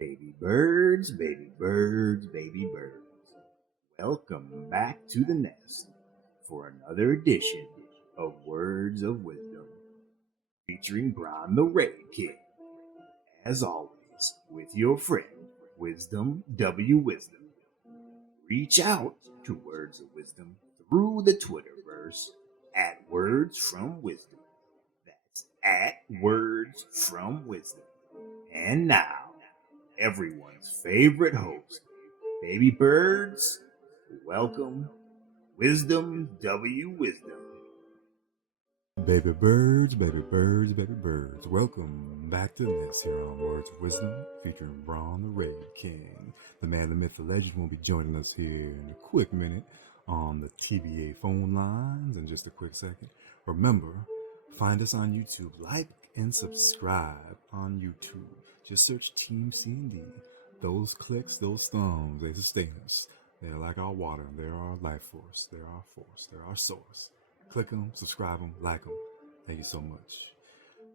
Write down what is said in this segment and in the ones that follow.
Baby birds, baby birds, baby birds. Welcome back to the nest for another edition of Words of Wisdom featuring Brian the Red Kid. As always, with your friend, Wisdom W. Wisdom. Reach out to Words of Wisdom through the Twitterverse at Words from Wisdom. That's at Words from Wisdom. And now, everyone's favorite host, Baby Birds, welcome Wisdom W. Wisdom. Baby birds, baby birds, baby birds. Welcome back to this here on Words of Wisdom, featuring Braun the Red King. The man, the myth, the legend will be joining us here in a quick minute on the TBA phone lines in just a quick second. Remember, find us on YouTube, like and subscribe on YouTube. Just search Team C&D. Those clicks, those thumbs, they sustain us. They're like our water. They're our life force. They're our force. They're our source. Click them, subscribe them, like them. Thank you so much.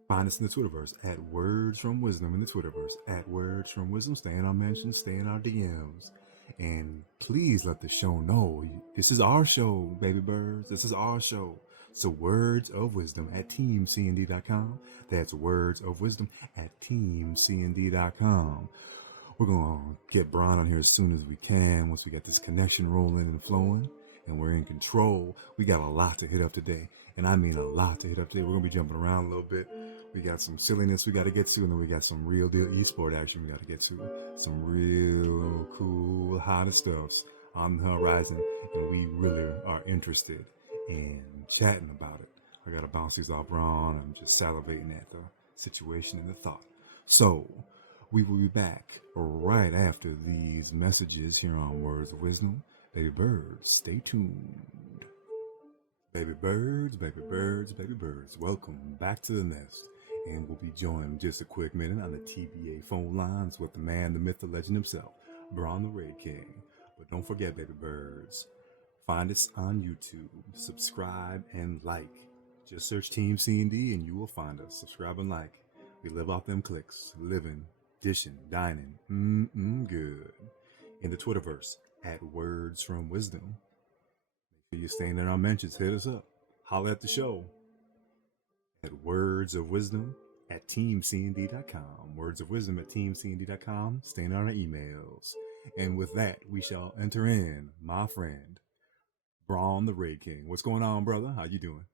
Find us in the Twitterverse at Words from Wisdom in the Twitterverse at Words from Wisdom. Stay in our mentions, stay in our DMs. And please let the show know this is our show, baby birds. This is our show. So Words of Wisdom at teamcnd.com. That's Words of Wisdom at teamcnd.com. We're going to get Brian on here as soon as we can once we get this connection rolling and flowing. And we're in control. We got a lot to hit up today. And I mean a lot to hit up today. We're going to be jumping around a little bit. We got some silliness we got to get to. And then we got some real deal esport action we got to get to. Some real cool, hottest stuffs on the horizon. And we really are interested in chatting about it. I got to bounce these off Ron. I'm just salivating at the situation and the thought. So we will be back right after these messages here on Words of Wisdom. Baby birds, stay tuned. Baby birds, baby birds, baby birds. Welcome back to the nest. And we'll be joined in just a quick minute on the TBA phone lines with the man, the myth, the legend himself, Braun the Red King. But don't forget, baby birds, find us on YouTube, subscribe and like. Just search Team C&D and you will find us. Subscribe and like. We live off them clicks, living, dishing, dining, good. In the Twitterverse, at Words from Wisdom. Make sure you're staying in our mentions. Hit us up. Holla at the show. At Words of Wisdom at teamcnd.com. Words of Wisdom at teamcnd.com. Staying on our emails. And with that, we shall enter in my friend, Braun the Red King. What's going on, brother? How you doing?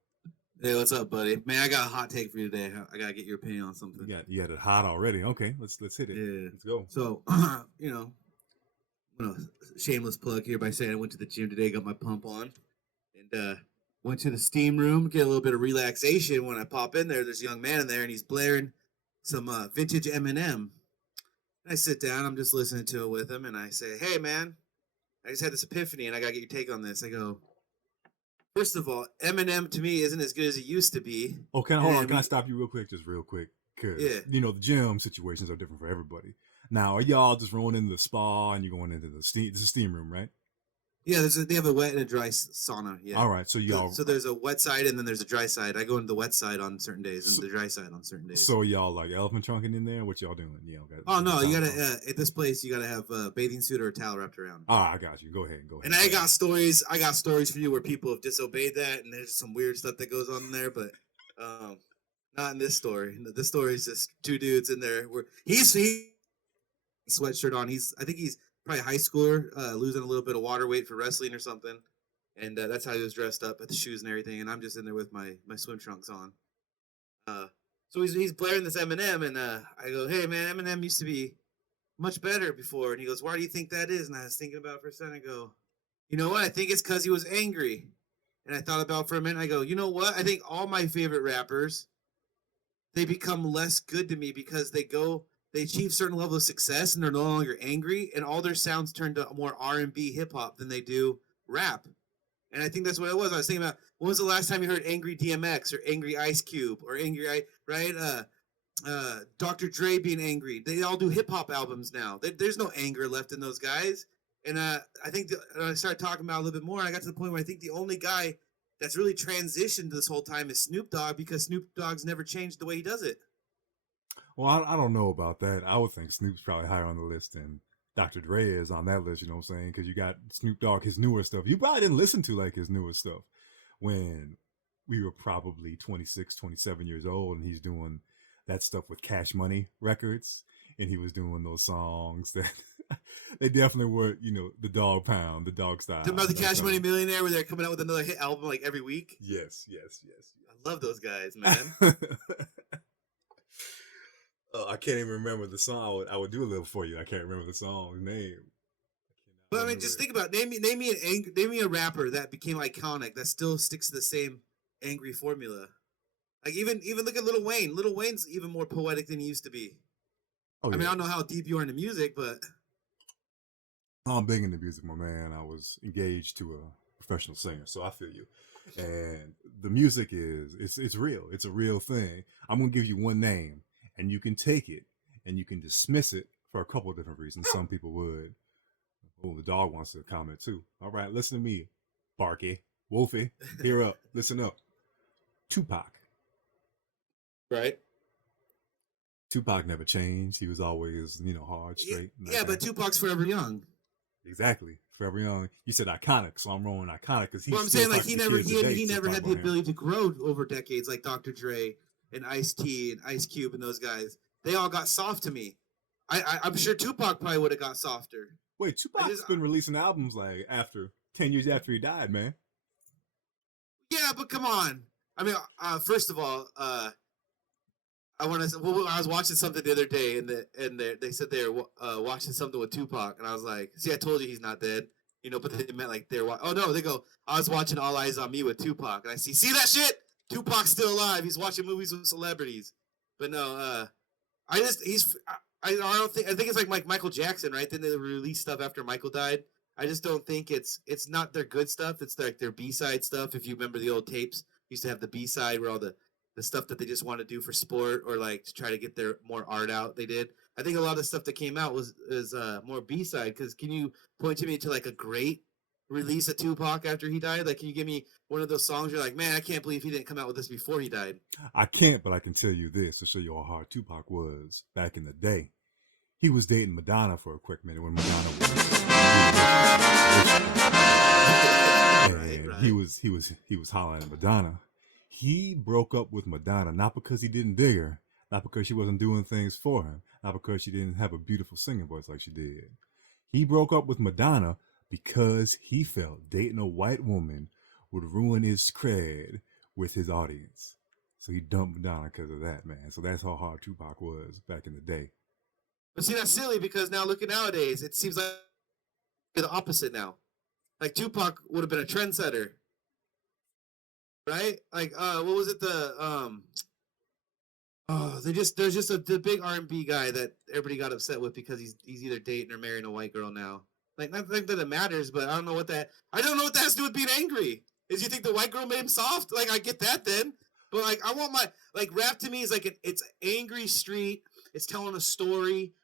Hey, what's up, buddy? Man, I got a hot take for you today. I gotta get your opinion on something. You got it hot already. Okay, let's hit it. Yeah. Let's go. So, shameless plug here by saying I went to the gym today, got my pump on, and went to the steam room, get a little bit of relaxation. When I pop in there, there's a young man in there, and he's blaring some vintage Eminem. I sit down, I'm just listening to it with him, and I say, "Hey, man, I just had this epiphany, and I gotta get your take on this." I go, first of all, Eminem to me isn't as good as it used to be. Oh, hold on. Can I stop you real quick? Just real quick. Because, the gym situations are different for everybody. Now, are y'all just rolling into the spa and you're going into the steam room, right? Yeah, they have a wet and a dry sauna. Yeah. All right, so y'all. So there's a wet side and then there's a dry side. I go into the wet side on certain days and the dry side on certain days. So y'all like elephant trunking in there? What y'all doing? Oh no, you gotta at this place you gotta have a bathing suit or a towel wrapped around. Oh, I got you. Go ahead. And I got stories. I got stories for you where people have disobeyed that, and there's some weird stuff that goes on in there, but not in this story. This story is just two dudes in there. Where he's sweatshirt on. I think he's probably a high schooler, losing a little bit of water weight for wrestling or something, and that's how he was dressed up with the shoes and everything. And I'm just in there with my swim trunks on. So he's blaring this Eminem, and I go, "Hey man, Eminem used to be much better before." And he goes, "Why do you think that is?" And I was thinking about it for a second. I go, "You know what? I think it's because he was angry." And I thought about it for a minute. I go, "You know what? I think all my favorite rappers, they become less good to me because they achieve a certain level of success and they're no longer angry, and all their sounds turn to more R&B hip hop than they do rap." And I think that's what it was. I was thinking about, when was the last time you heard angry DMX or angry Ice Cube or angry, right? Dr. Dre being angry. They all do hip hop albums now. There's no anger left in those guys. And I think I started talking about it a little bit more, and I got to the point where I think the only guy that's really transitioned this whole time is Snoop Dogg, because Snoop Dogg's never changed the way he does it. Well, I don't know about that. I would think Snoop's probably higher on the list than Dr. Dre is on that list. You know what I'm saying? Because you got Snoop Dogg, his newer stuff. You probably didn't listen to like his newer stuff when we were probably 26, 27 years old, and he's doing that stuff with Cash Money Records, and he was doing those songs that they definitely were, you know, the Dog Pound, the Dog Talking Style. about the That Cash kind Money of Millionaire, where they're coming out with another hit album like every week. yes, yes, yes, I love those guys, man. yes. Oh, I can't even remember the song. I would do a little for you. I can't remember the song's name. I But I cannot mean, remember just it. think about it. Name me a rapper that became iconic that still sticks to the same angry formula. Like even look at Lil Wayne. Lil Wayne's even more poetic than he used to be. Oh I mean, I yeah. don't know how deep you are into music, but I'm big into music, my man. I was engaged to a professional singer, so I feel you. And the music is it's real. It's a real thing. I'm gonna give you one name, and you can take it and you can dismiss it for a couple of different reasons. Some people would. Oh, the dog wants to comment too. All right, listen to me, Barky, Wolfie. Hear up, listen up. Tupac. right? Tupac never changed. He was always, you know, hard, straight, and that Yeah, guy. but Tupac's forever young. Exactly. Forever Young. You said iconic, so I'm rolling iconic because Well, he's I'm still saying like talking to kids today. he Still never talking had the about him. ability to grow over decades like Dr. Dre and Ice T and Ice Cube and those guys. They all got soft to me. I'm sure Tupac probably would have got softer. Wait, I just Tupac's been releasing albums like after 10 years after he died, man. yeah, but come on. I mean, first of all, I want to. Well, I was watching something the other day, and they said they were watching something with Tupac, and I was like, "See, I told you he's not dead." You know, but they meant like they're. Oh no, they go. I was watching All Eyes on Me with Tupac, and I see that shit. Tupac's still alive. He's watching movies with celebrities. But no, I just he's. I don't think. I think it's like Michael Jackson, right? Then they release stuff after Michael died. I just don't think it's not their good stuff. It's like their B side stuff. If you remember the old tapes, used to have the B side where all the stuff that they just want to do for sport or like to try to get their more art out. They did. I think a lot of the stuff that came out was more B side. Because can you point to me to like a great release of Tupac after he died? Like, can you give me one of those songs you're like, man, I can't believe he didn't come out with this before he died? I can't, but I can tell you this to show you how hard Tupac was back in the day. He was dating Madonna for a quick minute when Madonna was and Right. he was hollering at Madonna. He broke up with Madonna not because he didn't dig her, not because she wasn't doing things for him, not because she didn't have a beautiful singing voice like she did. He broke up with Madonna because he felt dating a white woman would ruin his cred with his audience. So he dumped Madonna because of that, man. So that's how hard Tupac was back in the day. But see, that's silly because now look at nowadays. It seems like the opposite now. Like Tupac would have been a trendsetter, right? Like, what was it? There's just the big R&B guy that everybody got upset with because he's either dating or marrying a white girl now. Like, not think that it matters, but I don't know what that has to do with being angry. Is you think the white girl made him soft? Like, I get that then, but like, I want my like rap to me is like it's angry street. It's telling a story.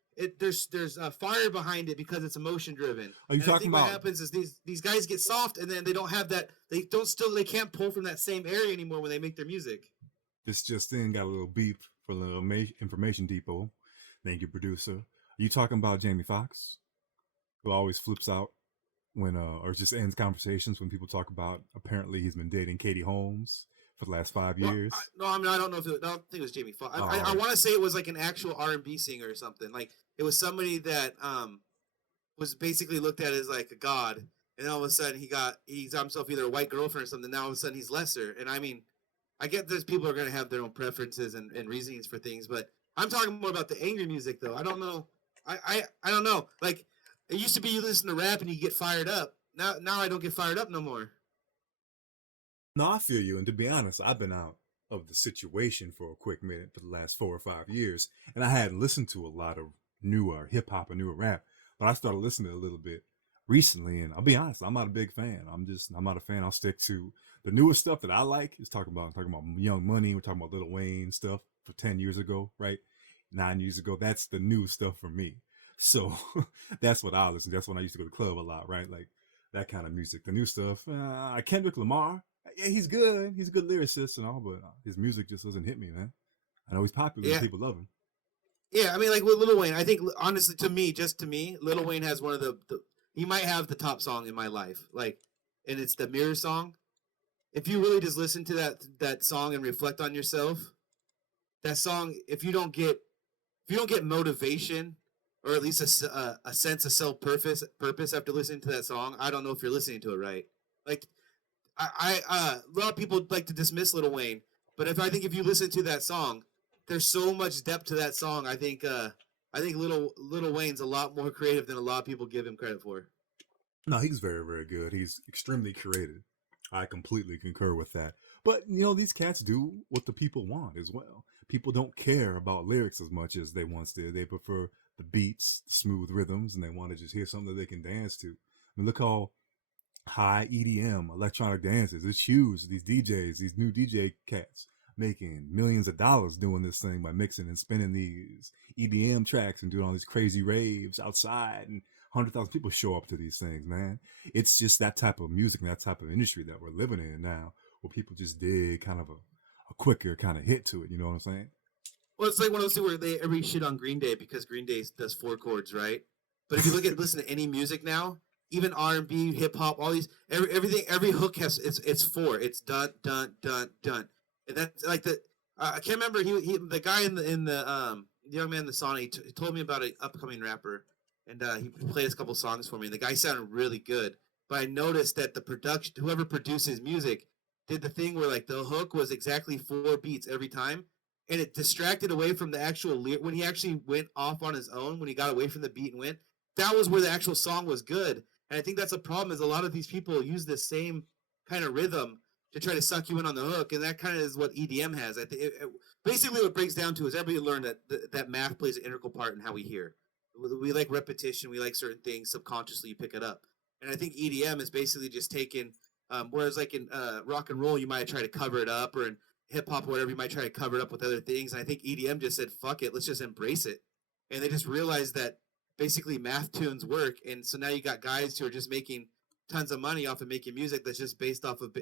There's a fire behind it because it's emotion driven. Are you And I talking think what about happens is these guys get soft and then they don't have that. They can't pull from that same area anymore when they make their music. this just then got a little beep for a little information depot? Thank you, producer. Are you talking about Jamie Foxx, who always flips out when or just ends conversations when people talk about apparently he's been dating Katie Holmes for the last 5 years? No, I mean I don't know if I don't think it was Jamie Foxx. I Oh, want to say it was like an actual R&B singer or something. Like it was somebody that was basically looked at as like a god, and all of a sudden he's got himself either a white girlfriend or something. Now all of a sudden he's lesser, and I mean I get that people are going to have their own preferences and reasonings for things, but I'm talking more about the angry music though. I don't know. I don't know. Like it used to be you listen to rap and you get fired up. Now I don't get fired up no more. no, I feel you. And to be honest, I've been out of the situation for a quick minute for the last 4 or 5 years, and I hadn't listened to a lot of newer hip hop and newer rap, but I started listening a little bit recently, and I'll be honest, I'm not a big fan. I'm not a fan. I'll stick to the newer stuff that I like. Is talking about Young Money. We're talking about Lil Wayne stuff for 10 years ago, right? 9 years ago. That's the new stuff for me. So that's what I listen. That's when I used to go to the club a lot, right? Like that kind of music. The new stuff. Kendrick Lamar. Yeah, he's good. He's a good lyricist and all, but his music just doesn't hit me, man. I know he's popular and Yeah, people love him. Yeah, I mean, like with Lil Wayne, I think honestly, to me, just to me, Lil Wayne has one of the he might have the top song in my life, like, and it's the Mirror song. If you really just listen to that song and reflect on yourself, that song, if you don't get motivation or at least a sense of self purpose after listening to that song, I don't know if you're listening to it right. Like a lot of people like to dismiss Lil Wayne, but if I think if you listen to that song, there's so much depth to that song. I think Little Wayne's a lot more creative than a lot of people give him credit for. No, he's very, very good. He's extremely creative. I completely concur with that. But you know, these cats do what the people want as well. People don't care about lyrics as much as they once did. They prefer the beats, the smooth rhythms, and they want to just hear something that they can dance to. I mean, look how high EDM, electronic dances. It's huge. These DJs, these new DJ cats, making millions of dollars doing this thing by mixing and spinning these EDM tracks and doing all these crazy raves outside, and 100,000 people show up to these things, man. It's just that type of music and that type of industry that we're living in now, where people just dig kind of a quicker kind of hit to it. You know what I'm saying? Well, it's like one of those things where they every shit on Green Day because Green Day does four chords, right? But if you listen to any music now, even R&B, hip hop, all these everything, every hook has it's four. It's dun dun dun dun, and that's like the I can't remember he the guy the young man in the song he told me about an upcoming rapper, and he played a couple songs for me. And the guy sounded really good, but I noticed that the production whoever produces music did the thing where like the hook was exactly four beats every time, and it distracted away from the actual lyric when he actually went off on his own when he got away from the beat and went. That was where the actual song was good, and I think that's a problem. Is a lot of these people use this same kind of rhythm to try to suck you in on the hook, and that kind of is what EDM has. I think basically what it breaks down to is everybody learned that math plays an integral part in how we hear. We like repetition. We like certain things subconsciously. You pick it up, and I think EDM is basically just taken. Whereas like in rock and roll, you might try to cover it up, or in hip hop or whatever, you might try to cover it up with other things. And I think EDM just said, "Fuck it, let's just embrace it," and they just realized that basically math tunes work, and so now you got guys who are just making tons of money off of making music that's just based off of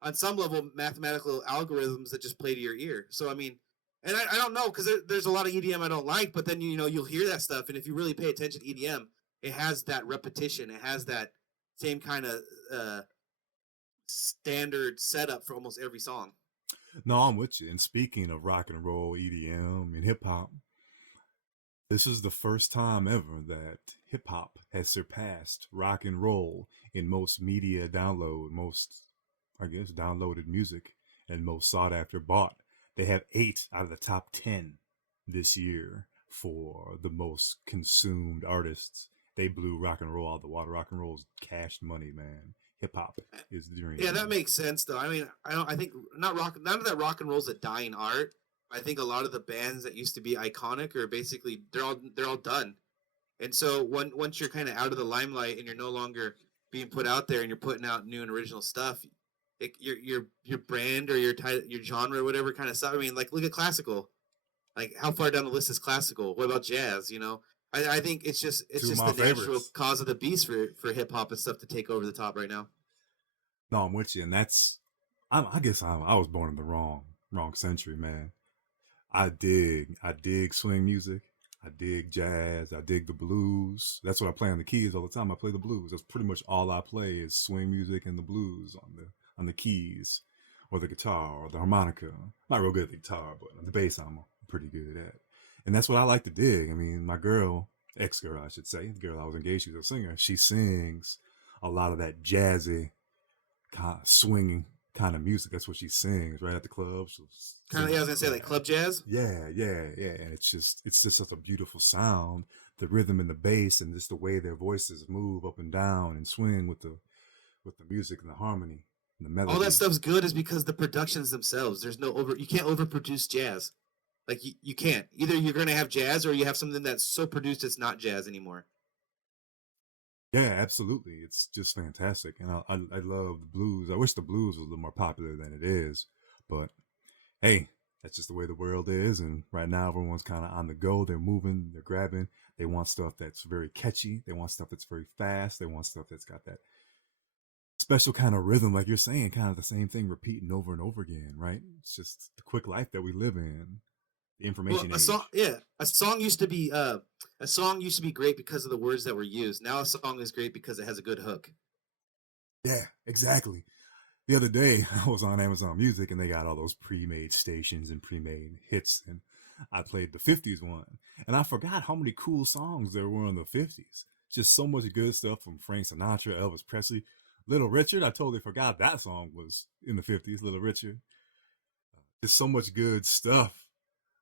on some level mathematical algorithms that just play to your ear. So I mean, and I don't know because there's a lot of EDM I don't like, but then you'll hear that stuff, and if you really pay attention to EDM, it has that repetition, it has that same kind of standard setup for almost every song. No, I'm with you. And speaking of rock and roll, EDM, and hip hop, this is the first time ever that hip hop has surpassed rock and roll in most media download, most, I guess, downloaded music, and most sought after bought. They have 8 out of the top 10 this year for the most consumed artists. They blew rock and roll out of the water. Rock and roll is cash money, man. Hip hop is the dream. Yeah, that makes sense though. I mean, I don't. I think not rock. None of that rock and roll's a dying art. I think a lot of the bands that used to be iconic are basically they're all done. And so once you're kind of out of the limelight and you're no longer being put out there and you're putting out new and original stuff, your brand or your genre or whatever kind of stuff. I mean, like look at classical. Like how far down the list is classical? What about jazz? I think it's Two of just my the natural favorites. cause of the beast for hip hop and stuff to take over the top right now. No, I'm with you, and I guess I was born in the wrong century, man. I dig swing music. I dig jazz. I dig the blues. That's what I play on the keys all the time. I play the blues. That's pretty much all I play is swing music and the blues on the keys, or the guitar, or the harmonica. I'm not real good at the guitar, but on the bass I'm pretty good at. And that's what I like to dig. I mean, my girl, ex-girl I should say, the girl I was engaged to, she's a singer. She sings a lot of that jazzy kind of swinging kind of music. That's what she sings right at the club. She'll Kind of, sing, yeah, I was gonna say like club jazz. yeah. And it's just such a beautiful sound. The rhythm and the bass, and just the way their voices move up and down and swing with the music and the harmony and the All that melody. stuff's good is because the productions themselves. There's no over. You can't overproduce jazz. Like you can't. Either you're gonna have jazz or you have something that's so produced it's not jazz anymore. Yeah, absolutely. It's just fantastic, and I love the blues. I wish the blues was a little more popular than it is, but hey, that's just the way the world is. And right now, everyone's kind of on the go. They're moving, they're grabbing. They want stuff that's very catchy. They want stuff that's very fast. They want stuff that's got that special kind of rhythm, like you're saying, kind of the same thing repeating over and over again, right? It's just the quick life that we live in. The Well, information a song, age. yeah, a song used to be great because of the words that were used. Now a song is great because it has a good hook. Yeah, exactly. The other day, I was on Amazon Music and they got all those pre-made stations and pre-made hits, and I played the '50s one, and I forgot how many cool songs there were in the '50s. Just so much good stuff from Frank Sinatra, Elvis Presley, Little Richard. I totally forgot that song was in the '50s. Little Richard. Just so much good stuff.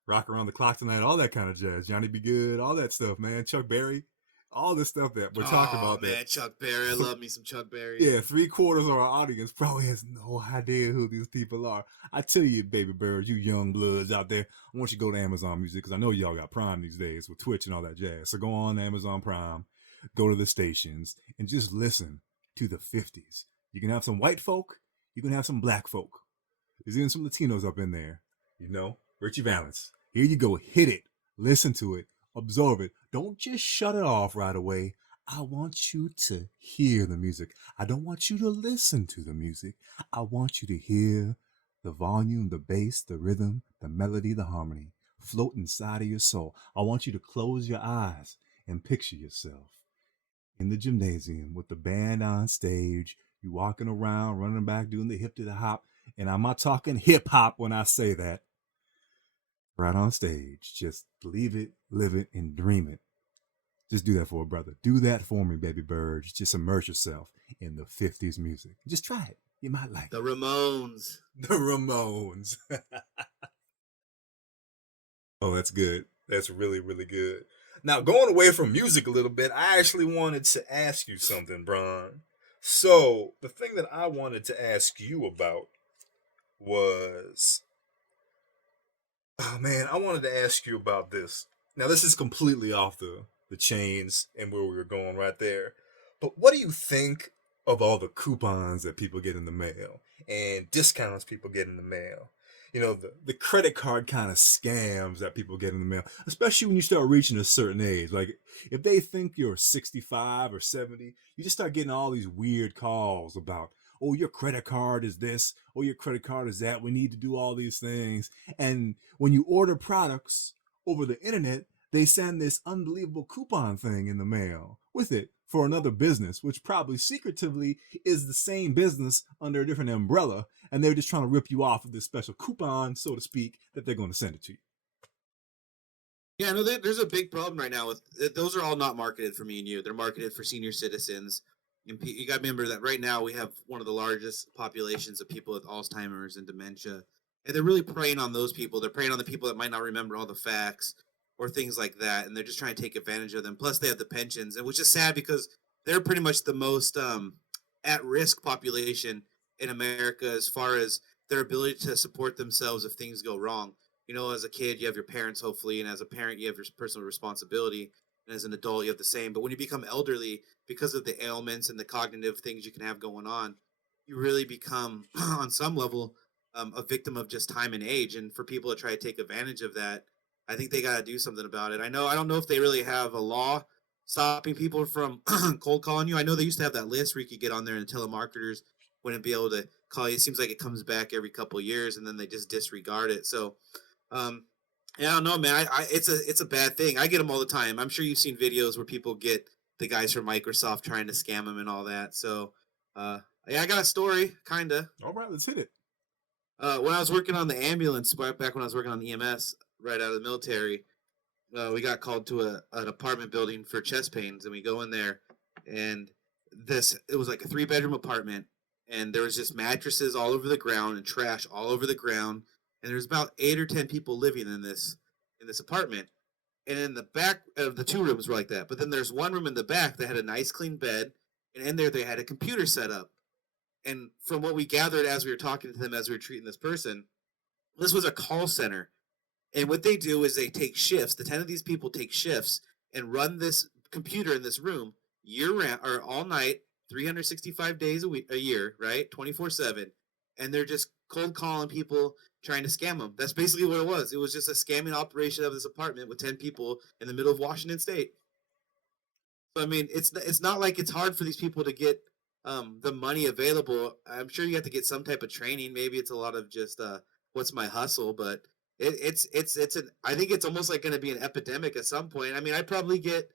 Rock Around the Clock Tonight, all that kind of jazz. Johnny Be Good, all that stuff, man. Chuck Berry, all this stuff that we're talking Oh about. That man, Chuck Berry, I love me some Chuck Berry. yeah, three-quarters of our audience probably has no idea who these people are. I tell you, baby birds, you young bloods out there, I want you to go to Amazon Music because I know y'all got Prime these days with Twitch and all that jazz. So go on Amazon Prime, go to the stations, and just listen to the '50s. You can have some white folk, you can have some black folk. There's even some Latinos up in there. You know, Richie Valens. Here you go. Hit it. Listen to it. Absorb it. Don't just shut it off right away. I want you to hear the music. I don't want you to listen to the music. I want you to hear the volume, the bass, the rhythm, the melody, the harmony float inside of your soul. I want you to close your eyes and picture yourself in the gymnasium with the band on stage. You walking around, running back, doing the hip to the hop. And I'm not talking hip hop when I say that. Right on stage. Just believe it, live it, and dream it. Just do that for a brother. Do that for me, baby birds. Just immerse yourself in the '50s music. Just try it. You might like The it. Ramones. The Ramones. Oh, that's good. That's really, really good. Now, going away from music a little bit, I actually wanted to ask you something, Bron. So, the thing that I wanted to ask you about was, oh man, I wanted to ask you about this. Now, this is completely off the chains and where we were going right there. But what do you think of all the coupons that people get in the mail and discounts people get in the mail? You know, the credit card kind of scams that people get in the mail, especially when you start reaching a certain age. Like, if they think you're 65 or 70, you just start getting all these weird calls about, oh, your credit card is this, oh, your credit card is that. We need to do all these things. And when you order products over the internet, they send this unbelievable coupon thing in the mail with it for another business, which probably secretively is the same business under a different umbrella. And they're just trying to rip you off of this special coupon, so to speak, that they're going to send it to you. Yeah, no, there's a big problem right now with those are all not marketed for me and you. They're marketed for senior citizens. And you got to remember that right now we have one of the largest populations of people with Alzheimer's and dementia. And they're really preying on those people. They're preying on the people that might not remember all the facts or things like that. And they're just trying to take advantage of them. Plus, they have the pensions, and which is sad because they're pretty much the most at risk population in America as far as their ability to support themselves if things go wrong. You know, as a kid, you have your parents, hopefully, and as a parent, you have your personal responsibility. And as an adult, you have the same. But when you become elderly, because of the ailments and the cognitive things you can have going on, you really become, on some level, a victim of just time and age. And for people to try to take advantage of that, I think they got to do something about it. I don't know if they really have a law stopping people from cold calling you. I know they used to have that list where you could get on there and telemarketers wouldn't be able to call you. It seems like it comes back every couple of years and then they just disregard it. So, um, yeah, I don't know, man. It's a bad thing. I get them all the time. I'm sure you've seen videos where people get the guys from Microsoft trying to scam them and all that. So, uh, yeah, I got a story, kinda. All right, let's hit it. When I was working on the ambulance, back when I was working on the EMS, right out of the military, we got called to an apartment building for chest pains, and we go in there, and it was like a 3-bedroom apartment, and there was just mattresses all over the ground and trash all over the ground, and there's about 8 or 10 people living in this apartment, and in the back of the 2 rooms were like that, but then there's one room in the back that had a nice clean bed, and in there they had a computer set up, and from what we gathered as we were talking to them as we were treating this person, this was a call center, and what they do is they take shifts. The 10 of these people take shifts and run this computer in this room year round or all night, 365 days a year, right? 24/7. And they're just cold calling people trying to scam them. That's basically what it was. It was just a scamming operation of this apartment with 10 people in the middle of Washington State. So I mean, it's not like it's hard for these people to get the money available. I'm sure you have to get some type of training. Maybe it's a lot of just what's my hustle, but it's an I think it's almost like going to be an epidemic at some point. I mean, I probably get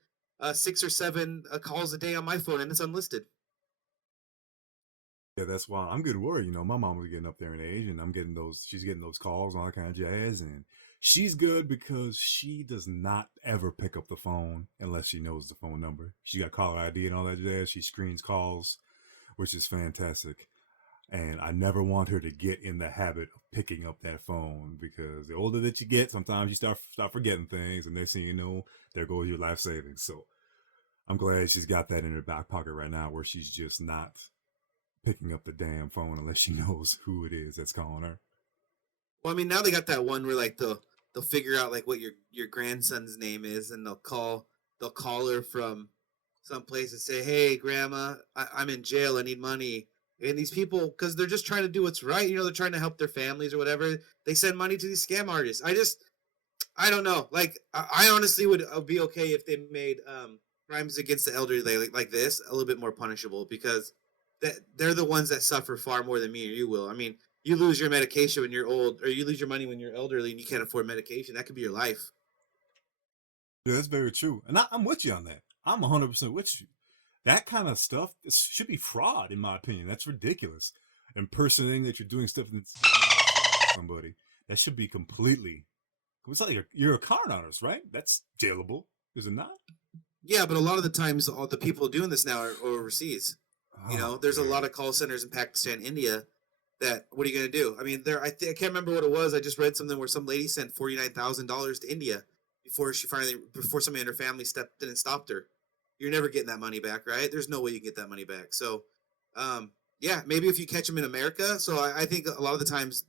6 or 7 calls a day on my phone, and it's unlisted. Yeah, that's why I'm getting worried. You know, my mom was getting up there in age, and she's getting those calls, all that kind of jazz, and she's good because she does not ever pick up the phone unless she knows the phone number. She got caller ID and all that jazz. She screens calls, which is fantastic. And I never want her to get in the habit of picking up that phone because the older that you get, sometimes you start forgetting things, and next thing you know, there goes your life savings. So I'm glad she's got that in her back pocket right now, where she's just not picking up the damn phone unless she knows who it is that's calling her. Well, I mean, now they got that one where like they'll figure out like what your grandson's name is, and they'll call her from someplace and say, "Hey, grandma, I'm in jail. I need money." And these people, because they're just trying to do what's right, they're trying to help their families or whatever. They send money to these scam artists. I don't know. Like, I honestly would be okay if they made crimes against the elderly like this a little bit more punishable, because they're the ones that suffer far more than me or you will. I mean, you lose your medication when you're old, or you lose your money when you're elderly and you can't afford medication. That could be your life. Yeah, that's very true. And I'm with you on that. I'm 100% with you. That kind of stuff should be fraud, in my opinion. That's ridiculous. Impersonating that you're doing stuff that's somebody. That should be completely. It's like you're a con artist, right? That's jailable, is it not? Yeah, but a lot of the times, all the people doing this now are overseas. Oh, There's a man. lot of call centers in Pakistan, India. That what are you gonna do? I mean, I can't remember what it was. I just read something where some lady sent $49,000 to India before somebody in her family stepped in and stopped her. You're never getting that money back, right? There's no way you can get that money back. So, yeah, maybe if you catch them in America. So I think a lot of the times,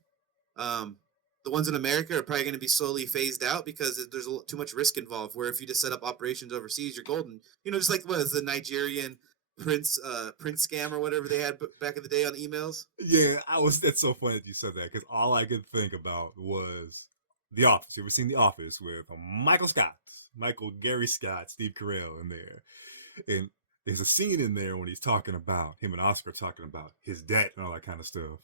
um, the ones in America are probably going to be slowly phased out because there's too much risk involved. Where if you just set up operations overseas, you're golden. Just like what is the Nigerian Prince scam or whatever they had back in the day on emails. Yeah, That's so funny that you said that because all I could think about was The Office. You ever seen The Office with Michael Gary Scott, Steve Carell in there, and there's a scene in there when he's talking about him and Oscar talking about his debt and all that kind of stuff.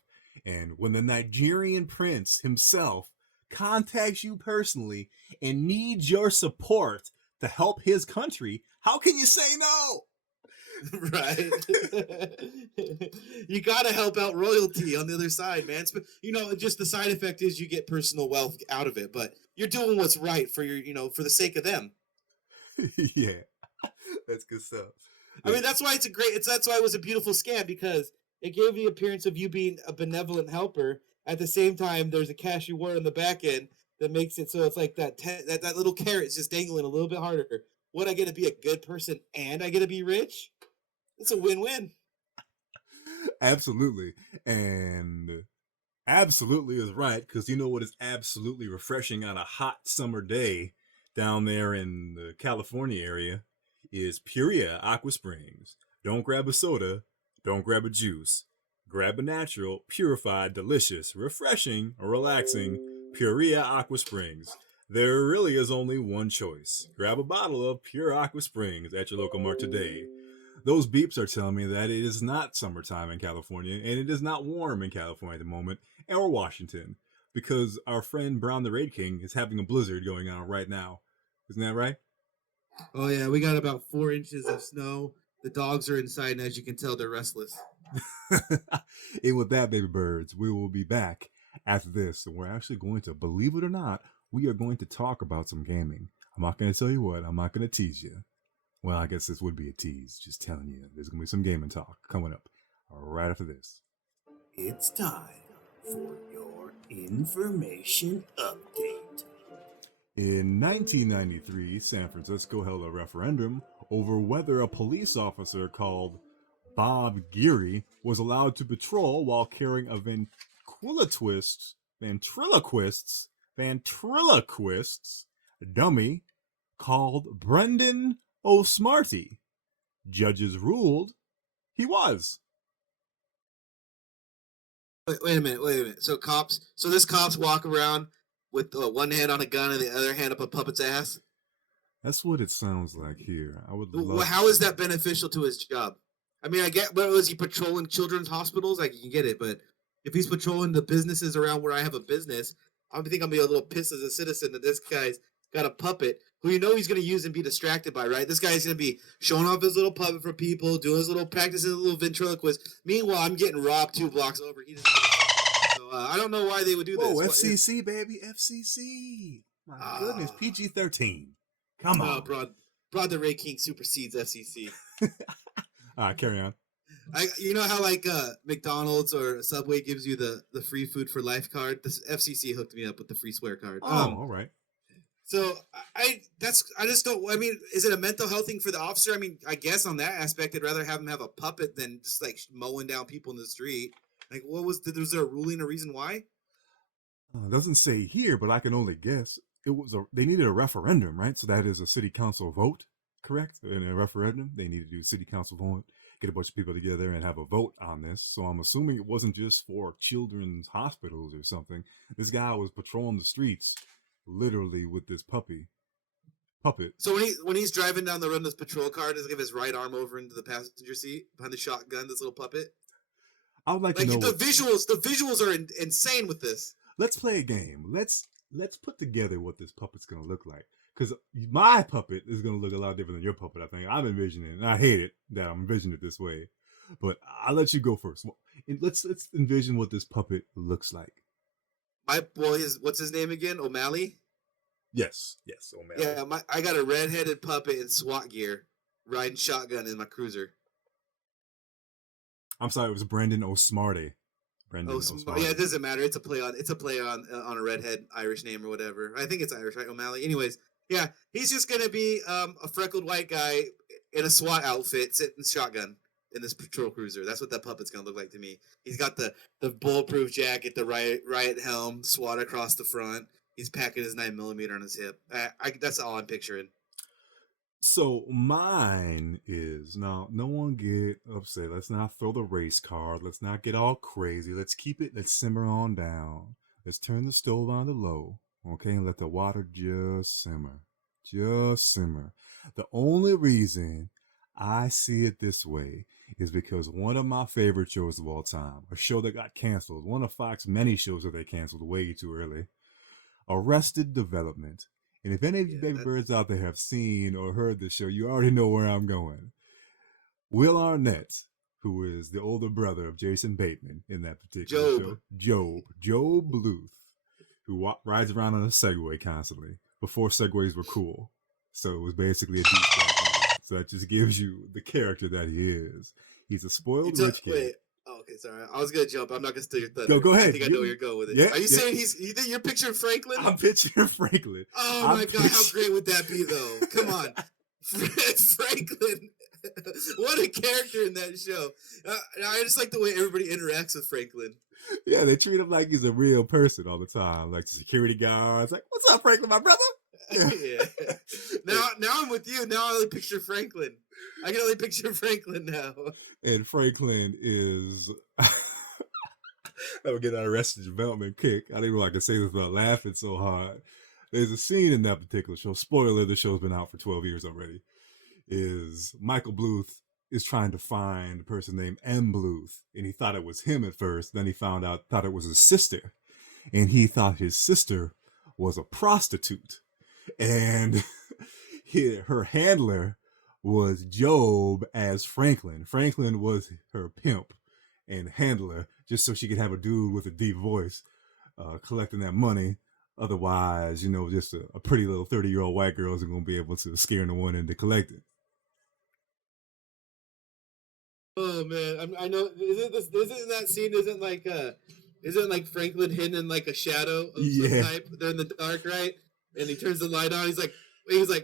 And when the Nigerian prince himself contacts you personally and needs your support to help his country, how can you say no? Right. You got to help out royalty on the other side, man. Just the side effect is you get personal wealth out of it, but you're doing what's right for for the sake of them. Yeah, that's good stuff. I mean, that's why that's why it was a beautiful scam, because it gave the appearance of you being a benevolent helper. At the same time, there's a cash reward on the back end that makes it so it's like that little carrot is just dangling a little bit harder. What, I get to be a good person and I get to be rich? It's a win-win. Absolutely. And absolutely is right, because you know what is absolutely refreshing on a hot summer day down there in the California area is Purina Aqua Springs. Don't grab a soda, don't grab a juice. Grab a natural, purified, delicious, refreshing, relaxing Purina Aqua Springs. There really is only one choice. Grab a bottle of Pure Aqua Springs at your local mart today. Those beeps are telling me that it is not summertime in California, and it is not warm in California at the moment, or Washington, because our friend Brown the Raid King is having a blizzard going on right now. Isn't that right? Oh yeah, we got about 4 inches of snow. The dogs are inside, and as you can tell, they're restless. And with that, baby birds, we will be back after this, and we're actually going to, believe it or not, we are going to talk about some gaming. I'm not going to tell you what, I'm not going to tease you. Well, I guess this would be a tease, just telling you. There's going to be some gaming talk coming up right after this. It's time for your information update. In 1993, San Francisco held a referendum over whether a police officer called Bob Geary was allowed to patrol while carrying a ventriloquist's dummy called Brendan O'Smarty. Judges ruled he was. Wait a minute. So this cops walk around with one hand on a gun and the other hand up a puppet's ass. That's what it sounds like here. I would love. How is that beneficial to his job? I mean, I get, but was he patrolling children's hospitals? Like, you can get it, but if he's patrolling the businesses around where I have a business, I think I'm gonna be a little pissed as a citizen that this guy's got a puppet who he's gonna use and be distracted by, right? This guy's gonna be showing off his little puppet for people, doing his little practicing his little ventriloquist. Meanwhile, I'm getting robbed 2 blocks over. He doesn't give a shit. So I don't know why they would do Whoa, this. FCC, baby, FCC. My goodness, PG-13. Come on. Broad the Ray King supersedes FCC. All right, carry on. You know how like McDonald's or Subway gives you the free food for life card? This FCC hooked me up with the free swear card. Oh, all right. So I just don't. I mean, is it a mental health thing for the officer? I mean, I guess on that aspect, I'd rather have him have a puppet than just like mowing down people in the street. Like, was there a ruling, a reason why? It doesn't say here, but I can only guess. They needed a referendum, right? So that is a city council vote, correct? In a referendum, they needed to do a city council vote, get a bunch of people together and have a vote on this. So I'm assuming it wasn't just for children's hospitals or something. This guy was patrolling the streets, literally with this puppet. So when he's driving down the road in this patrol car, does he give his right arm over into the passenger seat behind the shotgun? This little puppet. I would like to know the visuals. The visuals are insane with this. Let's play a game. Let's put together what this puppet's gonna look like. Because my puppet is gonna look a lot different than your puppet. I think I'm envisioning, and I hate it that I'm envisioning it this way. But I'll let you go first. Let's envision what this puppet looks like. What's his name again? O'Malley. Yes, O'Malley. Yeah, I got a red-headed puppet in SWAT gear, riding shotgun in my cruiser. I'm sorry, it was Brendan O'Smarty. Yeah, it doesn't matter. It's a play on a redhead Irish name or whatever. I think it's Irish, right? O'Malley. Anyways, yeah, he's just gonna be a freckled white guy in a SWAT outfit, sitting shotgun in this patrol cruiser. That's what that puppet's gonna look like to me. He's got the bulletproof jacket, the riot helm, SWAT across the front. He's packing his 9mm on his hip. That's all I'm picturing. So mine is, now no one get upset. Let's not throw the race card. Let's not get all crazy. Let's simmer on down. Let's turn the stove on the low, okay, and let the water just simmer. Just simmer. The only reason I see it this way is because one of my favorite shows of all time, a show that got canceled, one of Fox's many shows that they canceled way too early, Arrested Development. And if any of you baby birds out there have seen or heard this show, you already know where I'm going. Will Arnett, who is the older brother of Jason Bateman in that particular show, Job Bluth, who rides around on a Segway constantly before Segways were cool. So it was basically a deep man. So that just gives you the character that he is. He's a spoiled rich kid. Wait. Oh, okay, sorry. I was gonna jump. I'm not gonna steal your thunder. Go ahead. I think I know where you're going with it. Yeah, Are you saying you think you're picturing Franklin? I'm picturing Franklin. Oh my God, how great would that be, though? Come on, Franklin. What a character in that show. I just like the way everybody interacts with Franklin. Yeah, they treat him like he's a real person all the time. Like the security guards, like, "What's up, Franklin, my brother?" Yeah. Now I'm with you. Now I only picture Franklin. I can only picture Franklin now. And Franklin is I would get that Arrested Development kick. I don't even know I can say this without laughing so hard. There's a scene in that particular show. Spoiler, the show's been out for 12 years already. Is Michael Bluth is trying to find a person named M. Bluth, and he thought it was him at first. Then he thought it was his sister, and he thought his sister was a prostitute, and her handler was Job as Franklin. Franklin was her pimp and handler, just so she could have a dude with a deep voice collecting that money. Otherwise, just a pretty little 30-year-old white girl isn't going to be able to scare no one into collecting. Oh man, I know. Isn't that scene? Isn't like Franklin hidden in like a shadow of some type? They're in the dark, right? And he turns the light on. He's like,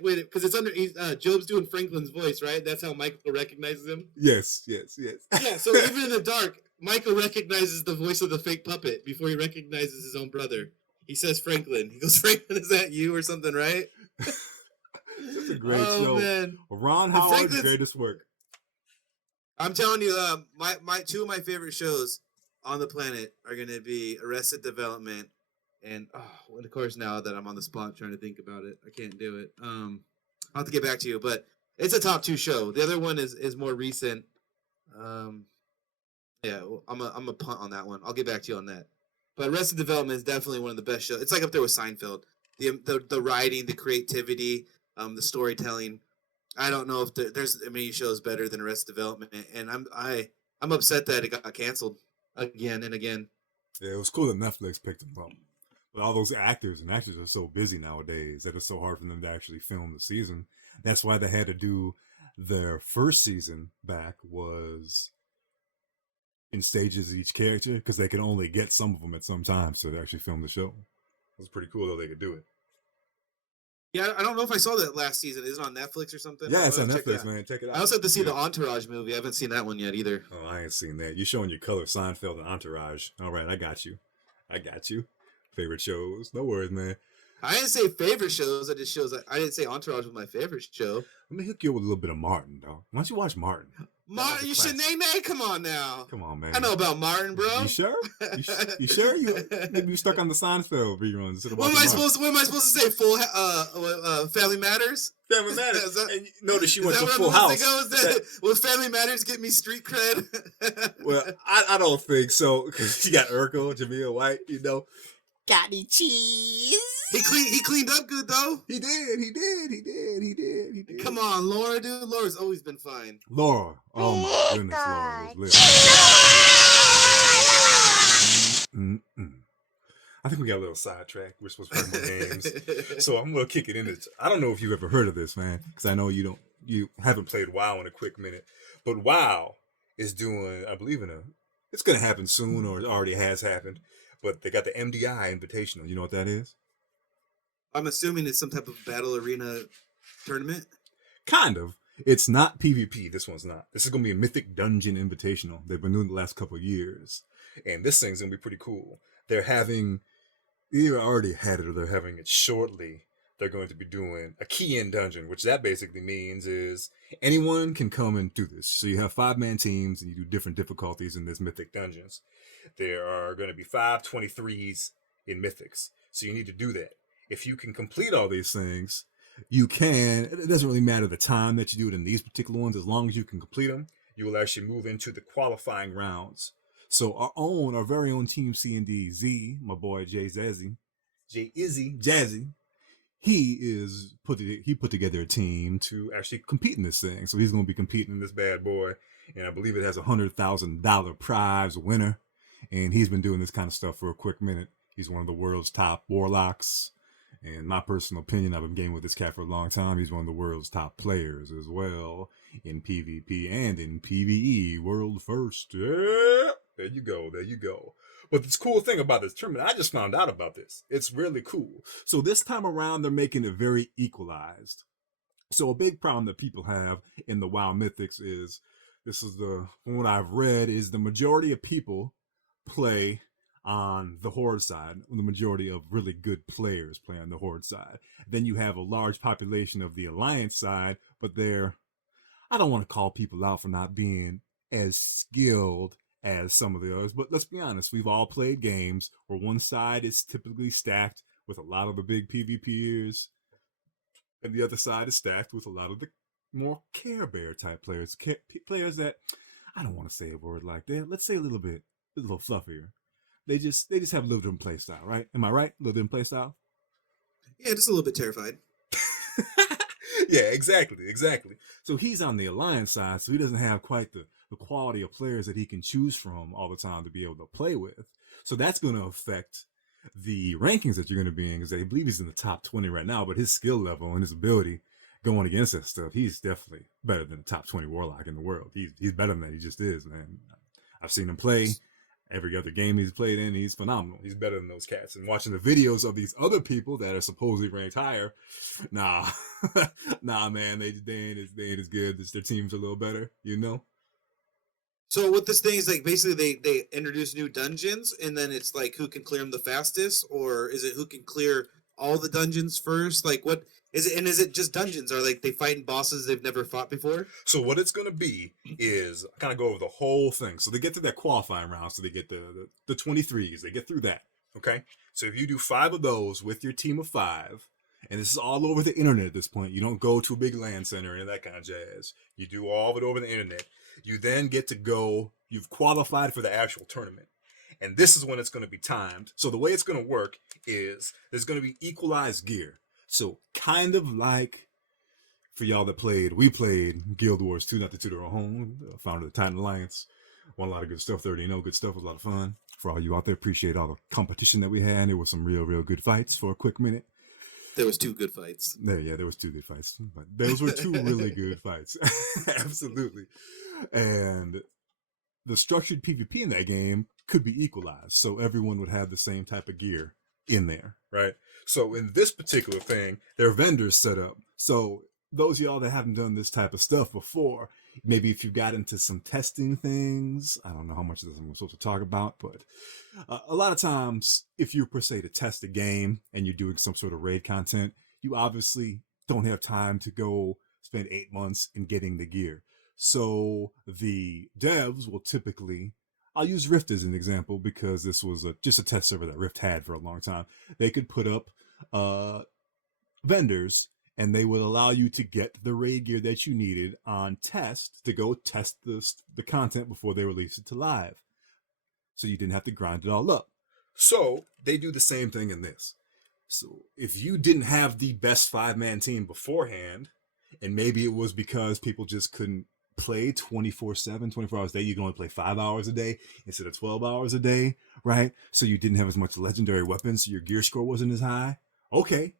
wait, because it's under. Job's doing Franklin's voice, right? That's how Michael recognizes him. Yes. Yeah. So even in the dark, Michael recognizes the voice of the fake puppet before he recognizes his own brother. He says Franklin. He goes, "Franklin, is that you or something?" Right? It's a great show. Man. Ron Howard's greatest work. I'm telling you, my two of my favorite shows on the planet are going to be Arrested Development and of course now that I'm on the spot trying to think about it, I can't do it. I'll have to get back to you, but it's a top 2 show. The other one is more recent. Yeah, I'm a punt on that one. I'll get back to you on that. But Arrested Development is definitely one of the best shows. It's like up there with Seinfeld. The writing, the creativity, the storytelling. I don't know if there's many shows better than Arrested Development, and I'm upset that it got canceled again and again. Yeah, it was cool that Netflix picked them up. But all those actors and actors are so busy nowadays that it's so hard for them to actually film the season. That's why they had to do their first season back was in stages of each character because they could only get some of them at some time so they actually film the show. It was pretty cool though they could do it. Yeah, I don't know if I saw that last season. Is it on Netflix or something? Yeah, it's on Netflix, man. Check it out. I also have to see the Entourage movie. I haven't seen that one yet either. Oh, I ain't seen that. You showing your color, Seinfeld and Entourage. All right, I got you. Favorite shows. No worries, man. I didn't say favorite shows. I just shows. I didn't say Entourage was my favorite show. Let me hook you up with a little bit of Martin, dog. Why don't you watch Martin? Martin, you should name that. Come on now. Come on, man. I know about Martin, bro. You sure? You sure? Maybe you stuck on the Seinfeld reruns. What am I supposed to say? Family Matters. Family Matters. And notice you went to Full House. Will Family Matters get me street cred? Well, I don't think so because you got Urkel, Jameel White. You know. Got any cheese? He cleaned up good though. He did. Come on, Laura, dude. Laura's always been fine. Laura. Oh my goodness, Laura was lit. I think we got a little sidetracked. We're supposed to play more games, so I'm gonna kick it into. I don't know if you've ever heard of this, man, because I know you haven't played WoW in a quick minute, but WoW is doing, I believe it's gonna happen soon, or it already has happened. But they got the MDI Invitational. You know what that is? I'm assuming it's some type of battle arena tournament. Kind of. It's not PvP. This one's not. This is going to be a Mythic Dungeon Invitational. They've been doing it the last couple of years. And this thing's going to be pretty cool. They're having, either already had it or they're having it shortly. They're going to be doing a key-in dungeon, which that basically means is anyone can come and do this. So you have 5-man teams and you do different difficulties in this Mythic Dungeons. There are going to be 5 23s in Mythics. So you need to do that. If you can complete all these things, you can. It doesn't really matter the time that you do it in these particular ones. As long as you can complete them, you will actually move into the qualifying rounds. So our very own Team C&D Z, my boy Jazzy, he put together a team to actually compete in this thing. So he's going to be competing in this bad boy. And I believe it has a $100,000 prize winner. And he's been doing this kind of stuff for a quick minute. He's one of the world's top warlocks. In my personal opinion, I've been gaming with this cat for a long time. He's one of the world's top players as well in PvP and in PvE. World first. Yeah. There you go. But this cool thing about this tournament, I just found out about this. It's really cool. So this time around, they're making it very equalized. So a big problem that people have in the WoW Mythics is, from what I've read, is the majority of people play on the Horde side. The majority of really good players play on the Horde side. Then you have a large population of the Alliance side, but I don't want to call people out for not being as skilled as some of the others, but let's be honest, we've all played games where one side is typically stacked with a lot of the big PvPers, and the other side is stacked with a lot of the more Care Bear type players. Players that, I don't want to say a word like that, let's say a little fluffier. They just have a little different play style, right? Am I right? A little different play style? Yeah, just a little bit terrified. Yeah, exactly. So he's on the Alliance side, so he doesn't have quite the quality of players that he can choose from all the time to be able to play with. So that's going to affect the rankings that you're going to be in, because I believe he's in the top 20 right now, but his skill level and his ability going against that stuff, he's definitely better than the top 20 warlock in the world. He's better than that. He just is, man. I've seen him play. Every other game he's played in, he's phenomenal. He's better than those cats. And watching the videos of these other people that are supposedly ranked higher, nah, man, they ain't as good. Their team's a little better, you know? So what this thing is like, basically they introduce new dungeons, and then it's like who can clear them the fastest, or is it who can clear all the dungeons first? Like what is it? And is it just dungeons? Or like they fighting bosses they've never fought before? So what it's gonna be is kind of go over the whole thing. So they get to that qualifying round. So they get the 23s. They get through that. Okay. So if you do 5 of those with your team of 5, and this is all over the internet at this point. You don't go to a big LAN center and that kind of jazz. You do all of it over the internet. You then get to go. You've qualified for the actual tournament. And this is when it's going to be timed. So the way it's going to work is there's going to be equalized gear. So kind of like for y'all that we played Guild Wars 2, not to toot our own home, founder of the Titan Alliance. Won a lot of good stuff. 30 good stuff. It was a lot of fun. For all you out there, appreciate all the competition that we had. There were some real good fights for a quick minute. There was 2 good fights. There was 2 good fights. But those were 2 really good fights. Absolutely. And the structured PvP in that game could be equalized. So everyone would have the same type of gear in there, right? So in this particular thing, there are vendors set up. So those of y'all that haven't done this type of stuff before, maybe if you got into some testing things, I don't know how much of this I'm supposed to talk about, but a lot of times, if you're per se to test a game and you're doing some sort of raid content, you obviously don't have time to go spend 8 months in getting the gear. So the devs will typically, I'll use Rift as an example because this was just a test server that Rift had for a long time. They could put up vendors and they would allow you to get the raid gear that you needed on test to go test the content before they release it to live. So you didn't have to grind it all up. So they do the same thing in this. So if you didn't have the best 5-man team beforehand, and maybe it was because people just couldn't play 24/7, 24 hours a day, you can only play 5 hours a day instead of 12 hours a day, right? So you didn't have as much legendary weapons, so your gear score wasn't as high. Okay,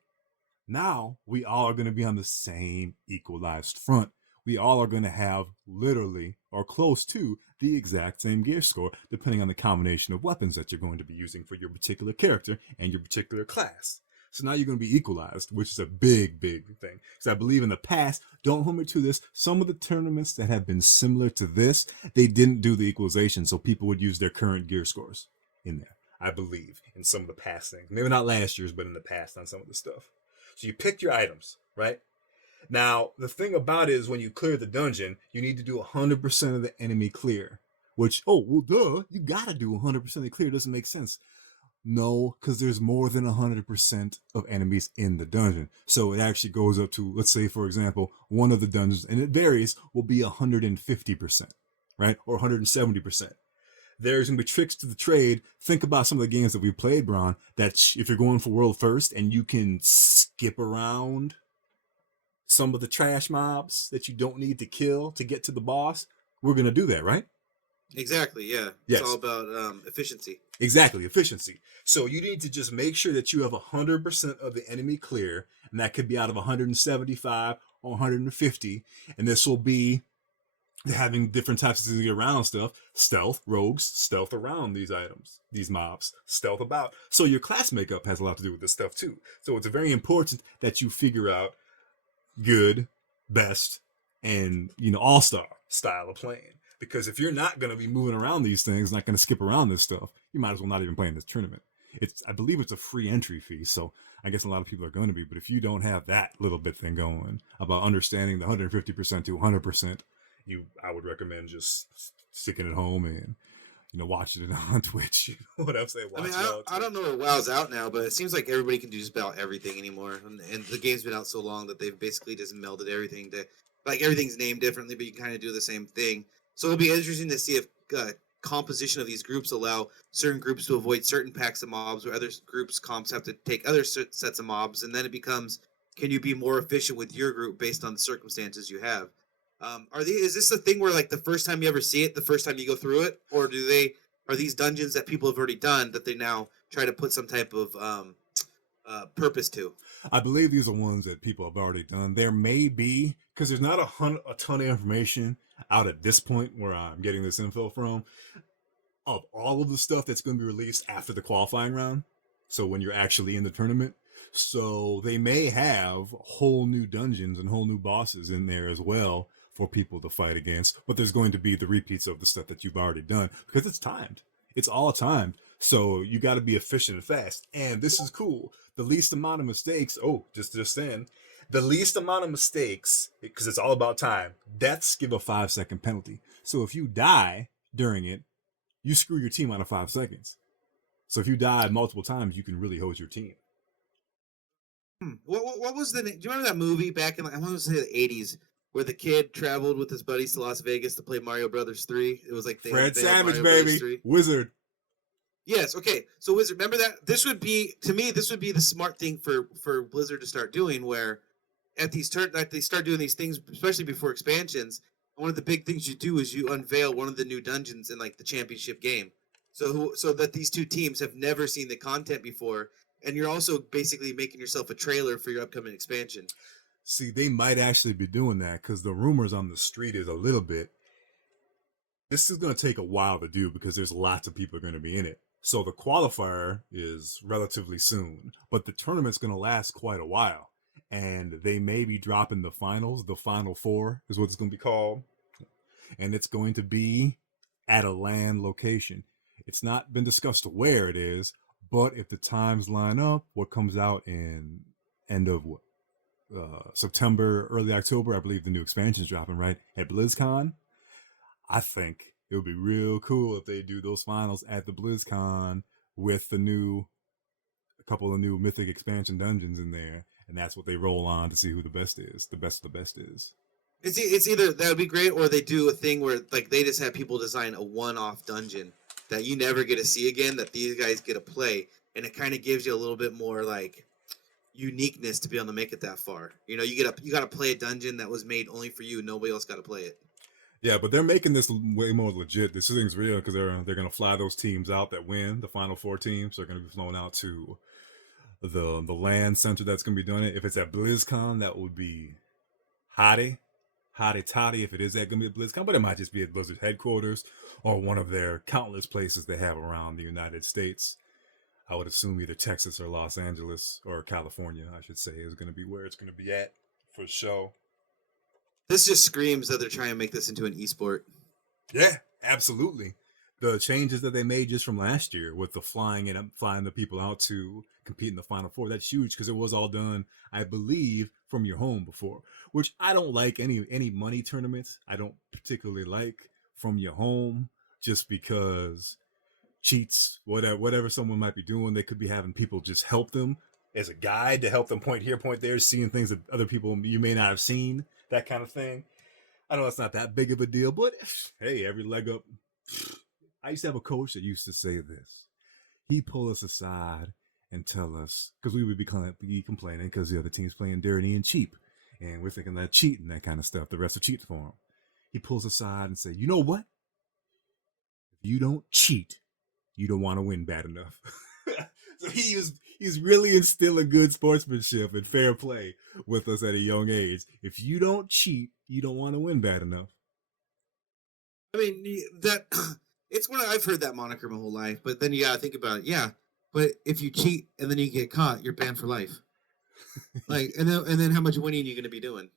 now we all are going to be on the same equalized front. We all are going to have literally or close to the exact same gear score, depending on the combination of weapons that you're going to be using for your particular character and your particular class. So now you're going to be equalized, which is a big thing. Because I believe in the past, don't hold me to this, some of the tournaments that have been similar to this, they didn't do the equalization, so people would use their current gear scores in there, I believe, in some of the past things. Maybe not last year's, but in the past on some of the stuff. So you pick your items, right? Now, the thing about it is when you clear the dungeon, you need to do 100% of the enemy clear. Which, you gotta do 100% of the clear. It doesn't make sense. No, because there's more than 100% of enemies in the dungeon. So it actually goes up to, let's say, for example, one of the dungeons, and it varies, will be 150%, right? Or 170%. There's going to be tricks to the trade. Think about some of the games that we've played, Bron, that if you're going for world first and you can skip around some of the trash mobs that you don't need to kill to get to the boss, we're going to do that, right? Exactly, yeah. Yes. It's all about efficiency. Exactly, efficiency. So you need to just make sure that you have 100% of the enemy clear, and that could be out of 175 or 150, and this will be having different types of things to get around stuff. Stealth, rogues, stealth around these items, these mobs, stealth about. So your class makeup has a lot to do with this stuff too. So it's very important that you figure out good, best, and all-star style of playing. Because if you're not going to be moving around these things, not going to skip around this stuff, you might as well not even play in this tournament. I believe it's a free entry fee, so I guess a lot of people are going to be. But if you don't have that little bit thing going about understanding the 150% to 100%, I would recommend just sticking at home and watching it on Twitch. What I'm saying. I don't know if WoW's out now, but it seems like everybody can do just about everything anymore. And the game's been out so long that they've basically just melded everything to, like, everything's named differently, but you kind of do the same thing. So it'll be interesting to see if composition of these groups allow certain groups to avoid certain packs of mobs, or other comps have to take other sets of mobs, and then it becomes, can you be more efficient with your group based on the circumstances you have? Is this the thing where, like, the first time you ever see it, the first time you go through it, or are these dungeons that people have already done that they now try to put some type of purpose to? I believe these are ones that people have already done. There may be, because there's not a ton of information out at this point where I'm getting this info from, of all of the stuff that's going to be released after the qualifying round. So when you're actually in the tournament. So they may have whole new dungeons and whole new bosses in there as well for people to fight against. But there's going to be the repeats of the stuff that you've already done because it's timed. It's all timed. So you got to be efficient and fast. And this is cool. The least amount of mistakes. The least amount of mistakes, because it's all about time, deaths give a 5-second penalty. So if you die during it, you screw your team out of 5 seconds. So if you die multiple times, you can really hose your team. What was the name? Do you remember that movie back in, I want to say, the 80s, where the kid traveled with his buddies to Las Vegas to play Mario Brothers 3? It was like Fred Savage, baby. Wizard. Yes. Okay. So Wizard, remember that this would be to me. This would be the smart thing for Blizzard to start doing, where at these that they start doing these things, especially before expansions. One of the big things you do is you unveil one of the new dungeons in like the championship game, so that these two teams have never seen the content before, and you're also basically making yourself a trailer for your upcoming expansion. See, they might actually be doing that because the rumors on the street is a little bit. This is going to take a while to do because there's lots of people going to be in it. So the qualifier is relatively soon, but the tournament's going to last quite a while. And they may be dropping the finals. The final four is what it's going to be called. And it's going to be at a land location. It's not been discussed where it is, but if the times line up, what comes out in end of what, September, early October, I believe the new expansion's dropping, right? At BlizzCon, I think it would be real cool if they do those finals at the BlizzCon with a couple of new Mythic expansion dungeons in there, and that's what they roll on to see who the best is. The best of the best is. It's either that would be great, or they do a thing where like they just have people design a one-off dungeon that you never get to see again, that these guys get to play, and it kind of gives you a little bit more like uniqueness to be able to make it that far. You got to play a dungeon that was made only for you. Nobody else got to play it. Yeah, but they're making this way more legit. This thing's real because they're gonna fly those teams out that win. The final four teams are gonna be flown out to the land center that's gonna be doing it. If it's at BlizzCon, that would be hottie, hottie toddy. If it is at gonna be at BlizzCon, but it might just be at Blizzard headquarters or one of their countless places they have around the United States. I would assume either Texas or Los Angeles or California, I should say, is gonna be where it's gonna be at for sure. This just screams that they're trying to make this into an esport. Yeah, absolutely. The changes that they made just from last year with the flying the people out to compete in the Final Four, that's huge because it was all done, I believe, from your home before. Which I don't like any money tournaments. I don't particularly like from your home just because cheats, whatever someone might be doing, they could be having people just help them as a guide to help them point here, point there, seeing things that other people you may not have seen, that kind of thing. I know it's not that big of a deal, but hey, every leg up. I used to have a coach that used to say this. He'd pull us aside and tell us, because we would be complaining because the other team's playing dirty and cheap. And we're thinking that cheating, that kind of stuff. The rest are cheating for him. He pulls aside and say, you know what? If you don't cheat, you don't want to win bad enough. So he's really instilling good sportsmanship and fair play with us at a young age. If you don't cheat, you don't want to win bad enough. I mean, that it's one I've heard that moniker my whole life, but then you gotta think about it. Yeah, but if you cheat and then you get caught, you're banned for life. Like, and then how much winning are you gonna be doing?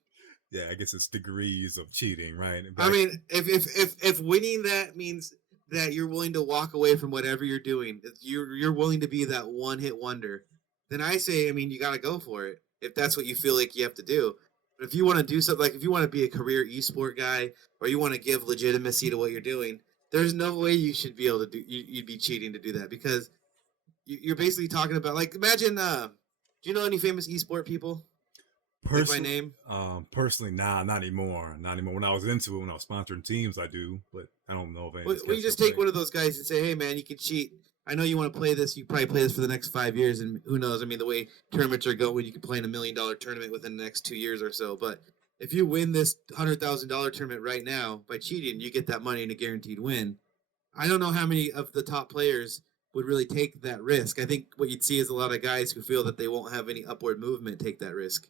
Yeah, I guess it's degrees of cheating, right? I mean, if winning that means that you're willing to walk away from whatever you're doing, if you're willing to be that one hit wonder, then I say, I mean, you got to go for it if that's what you feel like you have to do. But if you want to do something, like if you want to be a career esport guy or you want to give legitimacy to what you're doing, there's no way you should be able to do. You'd be cheating to do that because you're basically talking about like imagine. Do you know any famous esport people? Like by name? Personally, nah, not anymore. Not anymore. When I was into it, when I was sponsoring teams, I do, but I don't know if any. Well, you just take one of those guys and say, "Hey, man, you can cheat. I know you want to play this. You probably play this for the next 5 years, and who knows? I mean, the way tournaments are going, you can play in $1 million tournament within the next 2 years or so. But if you win this $100,000 tournament right now by cheating, you get that money in a guaranteed win. I don't know how many of the top players would really take that risk. I think what you'd see is a lot of guys who feel that they won't have any upward movement take that risk.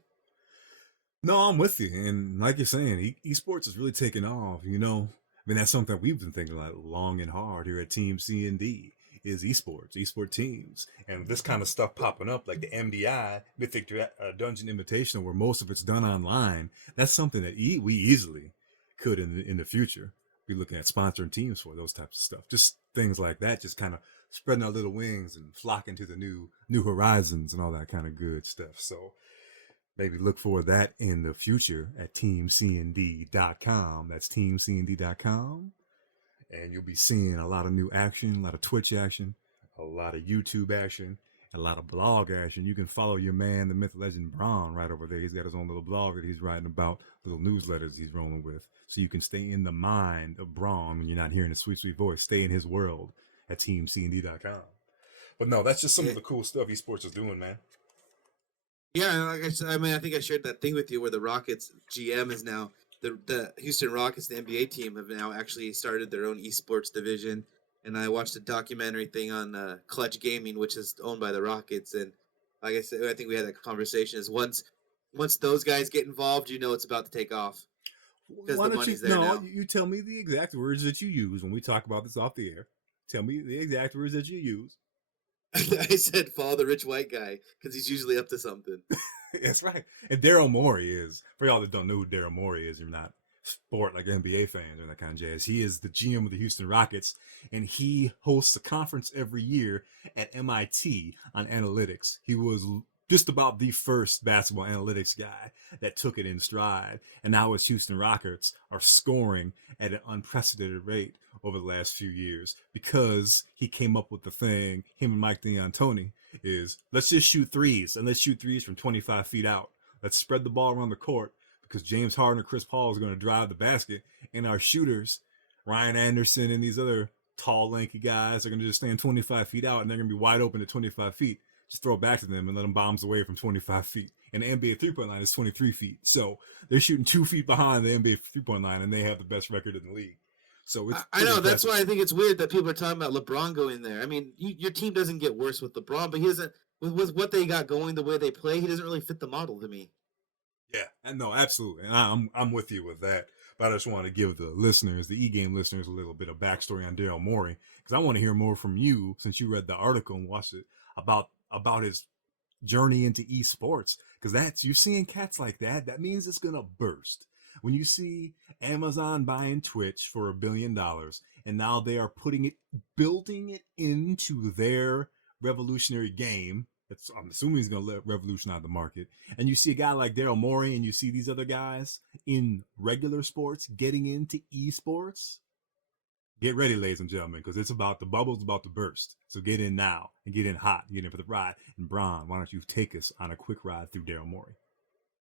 No, I'm with you, and like you're saying, esports is really taking off. I mean, that's something we've been thinking about long and hard here at Team C&D is esport teams, and this kind of stuff popping up like the MDI Mythic Dungeon Invitational, where most of it's done online. That's something that we easily could in the future be looking at sponsoring teams for those types of stuff. Just things like that, just kind of spreading our little wings and flocking to the new horizons and all that kind of good stuff. So maybe look for that in the future at teamcnd.com. That's teamcnd.com. And you'll be seeing a lot of new action, a lot of Twitch action, a lot of YouTube action, and a lot of blog action. You can follow your man, the myth legend Braun, right over there. He's got his own little blog that he's writing about, little newsletters he's rolling with. So you can stay in the mind of Braun when you're not hearing his sweet, sweet voice. Stay in his world. at teamcnd.com. But no, that's just some Yeah, of the cool stuff esports is doing, man. yeah. And like I said, I mean, I think I shared that thing with you where the Rockets GM is now the Houston Rockets, the NBA team, have now actually started their own esports division. And I watched a documentary thing on Clutch Gaming, which is owned by the Rockets. And like I said, I think we had that conversation. Is once those guys get involved, you know it's about to take off because Why the don't you? money's there No, now. you tell me the exact words that you use when we talk about this off the air. Tell me the exact words that you use. I said follow the rich white guy because he's usually up to something. That's right. And Daryl Morey is, for y'all that don't know who Daryl Morey is, you're not sport like NBA fans or that kind of jazz. He is the GM of the Houston Rockets, and he hosts a conference every year at MIT on analytics. He was just about the first basketball analytics guy that took it in stride. And now his Houston Rockets are scoring at an unprecedented rate over the last few years because he came up with the thing, him and Mike D'Antoni, is let's just shoot threes, and let's shoot threes from 25 feet out. Let's spread the ball around the court because James Harden or Chris Paul is going to drive the basket, and our shooters, Ryan Anderson and these other tall, lanky guys, are going to just stand 25 feet out, and they're going to be wide open at 25 feet. Just throw it back to them and let them bombs away from 25 feet. And the NBA three-point line is 23 feet. So they're shooting 2 feet behind the NBA three-point line, and they have the best record in the league. So it's I know that's impressive. why I think it's weird that people are talking about LeBron going there. I mean, your team doesn't get worse with LeBron, but he doesn't with what they got going, the way they play. He doesn't really fit the model to me. Yeah, and no, absolutely, and I'm with you with that. But I just want to give the listeners, the e-game listeners, a little bit of backstory on Daryl Morey because I want to hear more from you since you read the article and watched it about his journey into esports. Because that's you're seeing cats like that. That means it's gonna burst. When you see Amazon buying Twitch for $1 billion, and now they are building it into their revolutionary game. I'm assuming he's going to revolutionize the market. And you see a guy like Daryl Morey, and you see these other guys in regular sports getting into esports. Get ready, ladies and gentlemen, because the bubble's about to burst. So get in now and get in hot, get in for the ride. And Bron, why don't you take us on a quick ride through Daryl Morey?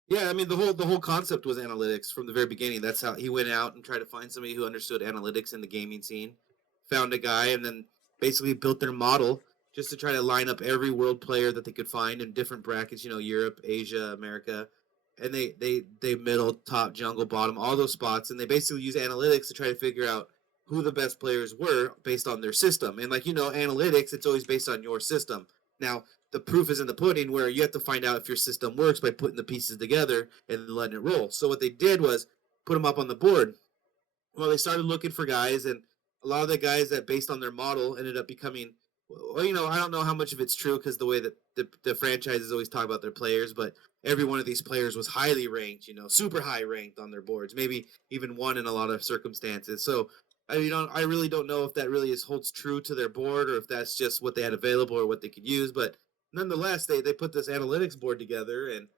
Yeah, I mean the whole concept was analytics from the very beginning. That's how he went out and tried to find somebody who understood analytics in the gaming scene. Found a guy and then basically built their model just to try to line up every world player that they could find in different brackets. You know, Europe, Asia, America, and they middle, top, jungle, bottom, all those spots, and they basically use analytics to try to figure out who the best players were based on their system. And like analytics, it's always based on your system. Now, the proof is in the pudding where you have to find out if your system works by putting the pieces together and letting it roll. So what they did was put them up on the board. Well, they started looking for guys, and a lot of the guys that based on their model ended up becoming. Well, I don't know how much of it's true because the way that the franchises always talk about their players, but every one of these players was highly ranked, super high ranked on their boards, maybe even one in a lot of circumstances. So I really don't know if that really holds true to their board or if that's just what they had available or what they could use. But nonetheless, they put this analytics board together, and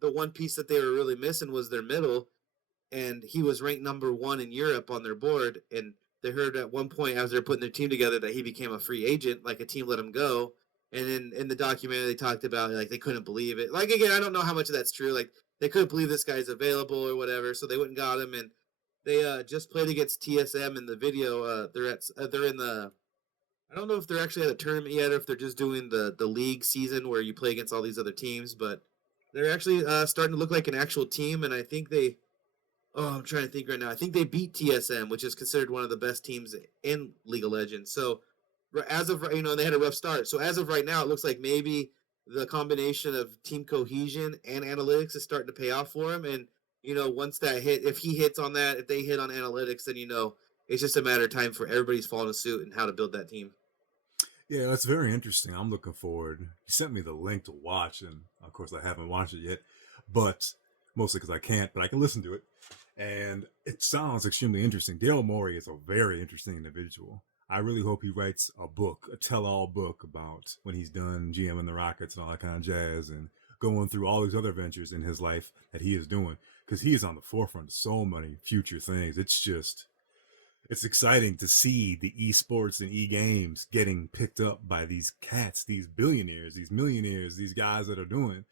the one piece that they were really missing was their middle, and he was ranked number one in Europe on their board. And they heard at one point as they're putting their team together that he became a free agent, like a team let him go. And then in the documentary, they talked about like they couldn't believe it. Like again, I don't know how much of that's true. Like they couldn't believe this guy's available or whatever, so they went and got him. And they just played against TSM in the video. They're in the. I don't know if they're actually at a tournament yet, or if they're just doing the league season where you play against all these other teams. But they're actually starting to look like an actual team, and I think they. Oh, I'm trying to think right now. I think they beat TSM, which is considered one of the best teams in League of Legends. So, as of they had a rough start. So as of right now, it looks like maybe the combination of team cohesion and analytics is starting to pay off for him. And once that hit, if he hits on that, if they hit on analytics, then it's just a matter of time for everybody's following suit and how to build that team. Yeah, that's very interesting. I'm looking forward. You sent me the link to watch, and of course, I haven't watched it yet, but mostly because I can't, but I can listen to it. And it sounds extremely interesting. Daryl Morey is a very interesting individual. I really hope he writes a book, a tell-all book about when he's done GMing the Rockets and all that kind of jazz and going through all these other ventures in his life that he is doing because he is on the forefront of so many future things. It's exciting to see the esports and e-games getting picked up by these cats, these billionaires, these millionaires, these guys that are doing.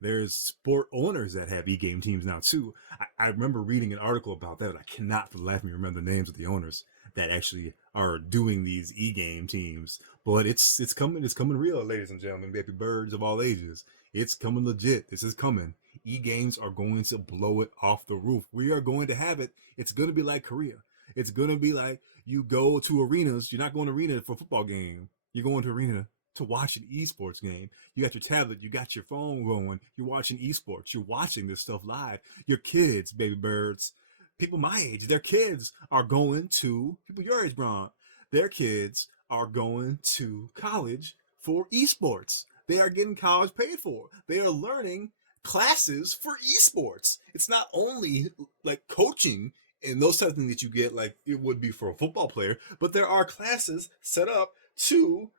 There's sport owners that have e-game teams now too. I remember reading an article about that, but I cannot for the life of me remember the names of the owners that actually are doing these e-game teams. But it's coming real, ladies and gentlemen, baby birds of all ages. It's coming legit. This is coming. E-games are going to blow it off the roof. We are going to have it. It's going to be like Korea. It's going to be like you go to arenas. You're not going to arena for a football game. You're going to arena to watch an esports game. You got your tablet, you got your phone going, you're watching esports, you're watching this stuff live. Your kids, baby birds, people my age, their kids are going to, people your age, Bron, their kids are going to college for esports. They are getting college paid for. They are learning classes for esports. It's not only like coaching and those types of things that you get like it would be for a football player, but there are classes set up to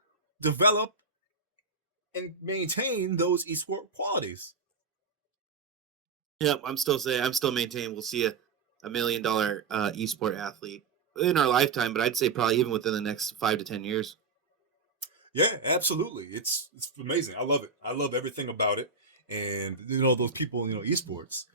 develop and maintain those esport qualities. Yep, I'm still maintaining we'll see a $1 million esport athlete in our lifetime, but I'd say probably even within the next 5 to 10 years. Yeah, absolutely. It's amazing. I love it. I love everything about it. And those people, esports,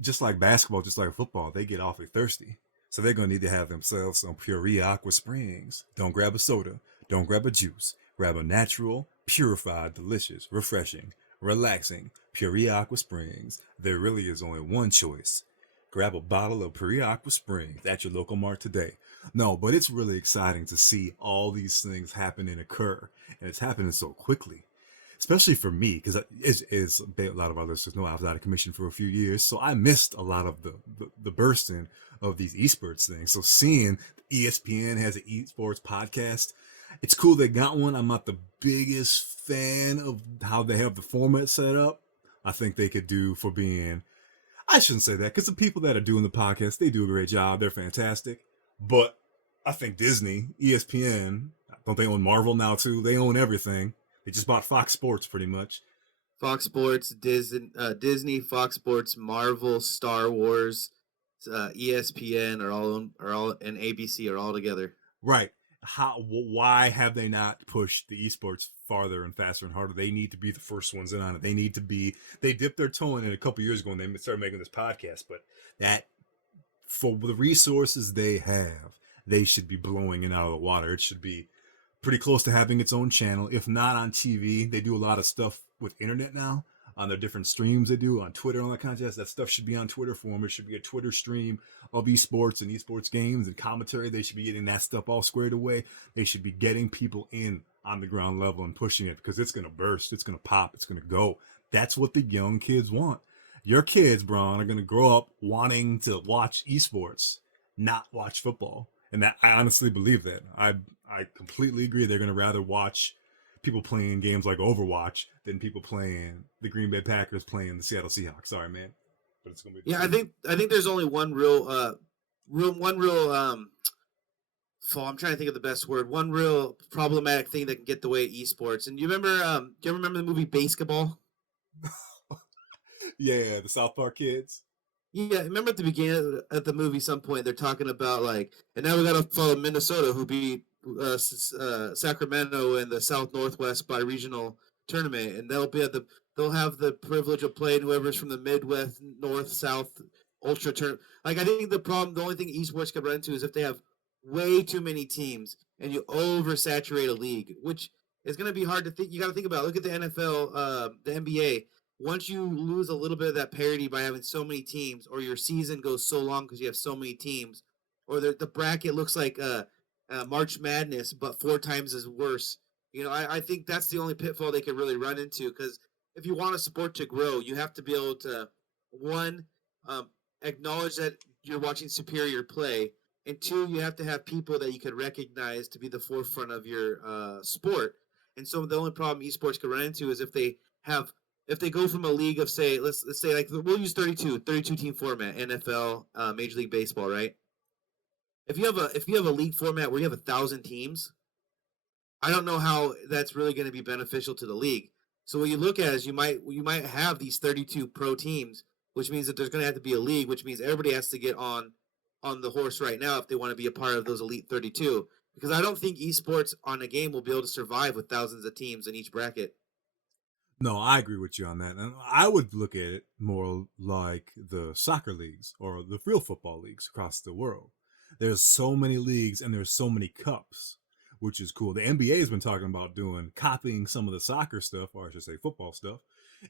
just like basketball, just like football, they get awfully thirsty. So they're gonna need to have themselves some Pure Aqua Springs. Don't grab a soda. Don't grab a juice. Grab a natural, purified, delicious, refreshing, relaxing Pure Aqua Springs. There really is only one choice. Grab a bottle of Pure Aqua Springs at your local mart today. No, but it's really exciting to see all these things happen and occur, and it's happening so quickly. Especially for me, because as a lot of our listeners know, I was out of commission for a few years, so I missed a lot of the bursting of these esports things. So seeing ESPN has an esports podcast, it's cool they got one. I'm not the biggest fan of how they have the format set up. I think they could do for being, I shouldn't say that, because the people that are doing the podcast, they do a great job. They're fantastic. But I think Disney, ESPN, don't they own Marvel now too? They own everything. They just bought Fox Sports pretty much. Fox Sports, Disney, Fox Sports, Marvel, Star Wars, ESPN and ABC are all together. Right. Why have they not pushed the esports farther and faster and harder? They need to be the first ones in on it. They dipped their toe in it a couple years ago when they started making this podcast, but that, for the resources they have, they should be blowing it out of the water. It should be pretty close to having its own channel, if not on TV. They do a lot of stuff with internet now on their different streams they do on Twitter and all that kind of jazz. That stuff should be on Twitter for them. It should be a Twitter stream of esports and esports games and commentary. They should be getting that stuff all squared away. They should be getting people in on the ground level and pushing it, because it's going to burst, it's going to pop, it's going to go. That's what the young kids want. Your kids, Braun, are going to grow up wanting to watch esports, not watch football. And that, I honestly believe that. I completely agree. They're going to rather watch people playing games like Overwatch than people playing the Green Bay Packers playing the Seattle Seahawks. Sorry, man, but it's gonna be. Yeah, I think there's only one real I'm trying to think of the best word. One real problematic thing that can get the way of esports. And do you ever remember the movie Basketball? Yeah, the South Park kids. Yeah, remember at the beginning at the movie, some point they're talking about like, and now we got to follow Minnesota, who beat Sacramento in the South Northwest by regional tournament, and they'll have the privilege of playing whoever's from the Midwest, North, South ultra tournament. Like, I think the only thing esports could run into is if they have way too many teams and you oversaturate a league, which is going to be hard to think. You got to think about. Look at the NFL, the NBA. Once you lose a little bit of that parity by having so many teams, or your season goes so long because you have so many teams, or the bracket looks like March Madness but 4 times as worse. I think that's the only pitfall they could really run into, because if you want a sport to grow, you have to be able to, one, acknowledge that you're watching superior play, and two, you have to have people that you could recognize to be the forefront of your sport. And so the only problem esports could run into is if they go from a league of, say, let's say, like, we'll use 32 team format, NFL, Major League Baseball, right? If you have a league format where you have 1,000 teams, I don't know how that's really going to be beneficial to the league. So what you look at is you might have these 32 pro teams, which means that there's going to have to be a league, which means everybody has to get on the horse right now if they want to be a part of those elite 32. Because I don't think esports on a game will be able to survive with thousands of teams in each bracket. No, I agree with you on that. And I would look at it more like the soccer leagues or the real football leagues across the world. there's so many leagues and there's so many cups, which is cool. The NBA has been talking about doing copying some of the soccer stuff, or I should say football stuff,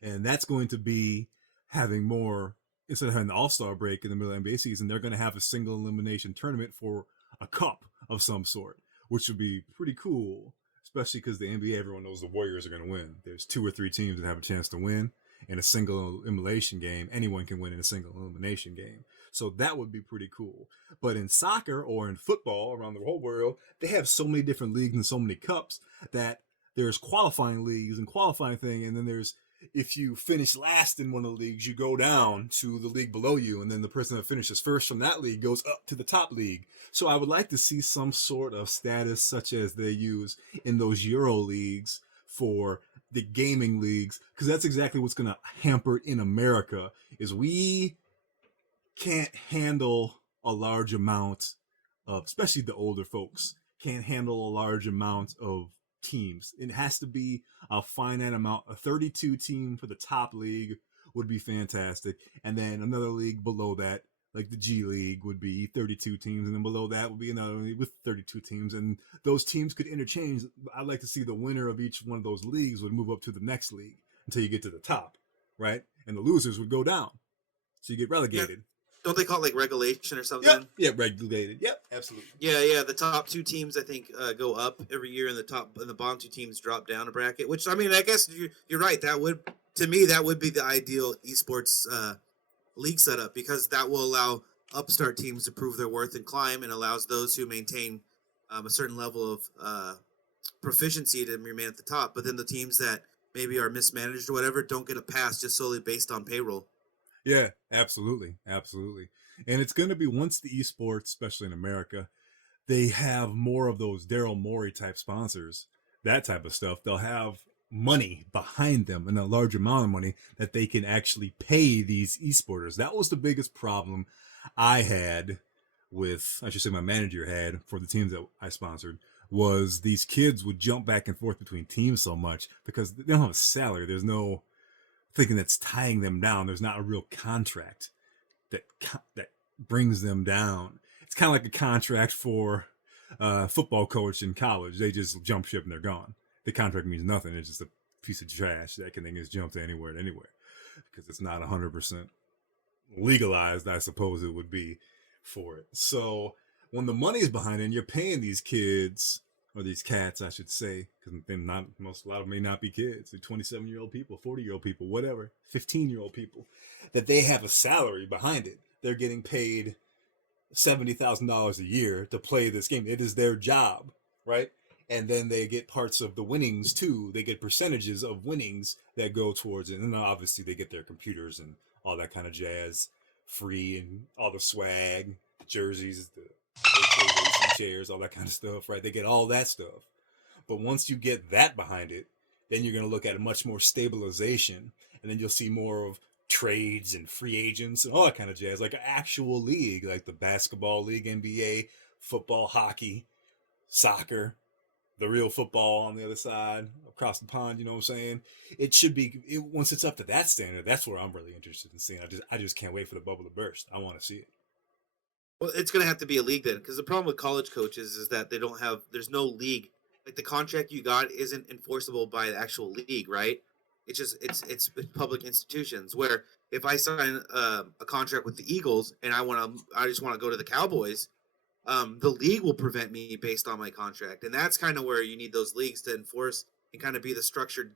and that's going to be having more, instead of having the All-Star break in the middle of the NBA season, they're going to have a single elimination tournament for a cup of some sort, which would be pretty cool, especially because the NBA, everyone knows the Warriors are going to win. There's 2 or 3 teams that have a chance to win in a single elimination game. Anyone can win in a single elimination game. So that would be pretty cool. But in soccer or in football around the whole world, they have so many different leagues and so many cups that there's qualifying leagues and qualifying thing, and then there's, if you finish last in one of the leagues, you go down to the league below you, and then the person that finishes first from that league goes up to the top league. So I would like to see some sort of status such as they use in those Euro leagues for the gaming leagues, because that's exactly what's going to hamper in America is we can't handle a large amount of, especially the older folks, can't handle a large amount of teams. It has to be a finite amount. A 32 team for the top league would be fantastic. And then another league below that, like the G League, would be 32 teams. And then below that would be another league with 32 teams. And those teams could interchange. I'd like to see the winner of each one of those leagues would move up to the next league until you get to the top, right? And the losers would go down. So you get Yeah, relegated. don't they call it like regulation or Yep. something? Yeah, regulated. Yep, absolutely. Yeah. The top two teams I think go up every year, and the bottom two teams drop down a bracket. Which I mean, I guess you're right. That would, to me, that would be the ideal esports league setup, because that will allow upstart teams to prove their worth and climb, and allows those who maintain a certain level of proficiency to remain at the top. But then the teams that maybe are mismanaged or whatever don't get a pass just solely based on payroll. Yeah, absolutely. Absolutely. And it's going to be, once the esports, especially in America, they have more of those Daryl Morey type sponsors, that type of stuff, they'll have money behind them and a large amount of money that they can actually pay these esporters. That was the biggest problem I had with, I should say my manager had for the teams that I sponsored, was these kids would jump back and forth between teams so much because they don't have a salary. There's no thinking that's tying them down. There's not a real contract that brings them down. It's kind of like a contract for a football coach in college. They just jump ship and they're gone. The contract means nothing. It's just a piece of trash that can just jump to anywhere and anywhere because it's not 100% legalized, I suppose it would be for it. So when the money is behind it and you're paying these kids, or these cats, I should say, because a lot of them may not be kids. They're 27-year-old people, 40-year-old people, whatever, 15-year-old people, that they have a salary behind it. They're getting paid $70,000 a year to play this game. It is their job, right? And then they get parts of the winnings too. They get percentages of winnings that go towards it. And then obviously they get their computers and all that kind of jazz free, and all the swag, the jerseys, the AK chairs, all that kind of stuff, right? They get all that stuff. But once you get that behind it, then you're going to look at a much more stabilization, and then you'll see more of trades and free agents and all that kind of jazz, like an actual league, like the basketball league, NBA, football, hockey, soccer, the real football on the other side across the pond. You know what I'm saying? It should be, once it's up to that standard, that's where I'm really interested in seeing. I just can't wait for the bubble to burst. I want to see it. Well, it's going to have to be a league then, because the problem with college coaches is that there's no league. Like the contract you got isn't enforceable by the actual league, right? It's just it's public institutions. Where if I sign a contract with the Eagles and I just want to go to the Cowboys, the league will prevent me based on my contract, and that's kind of where you need those leagues to enforce and kind of be the structure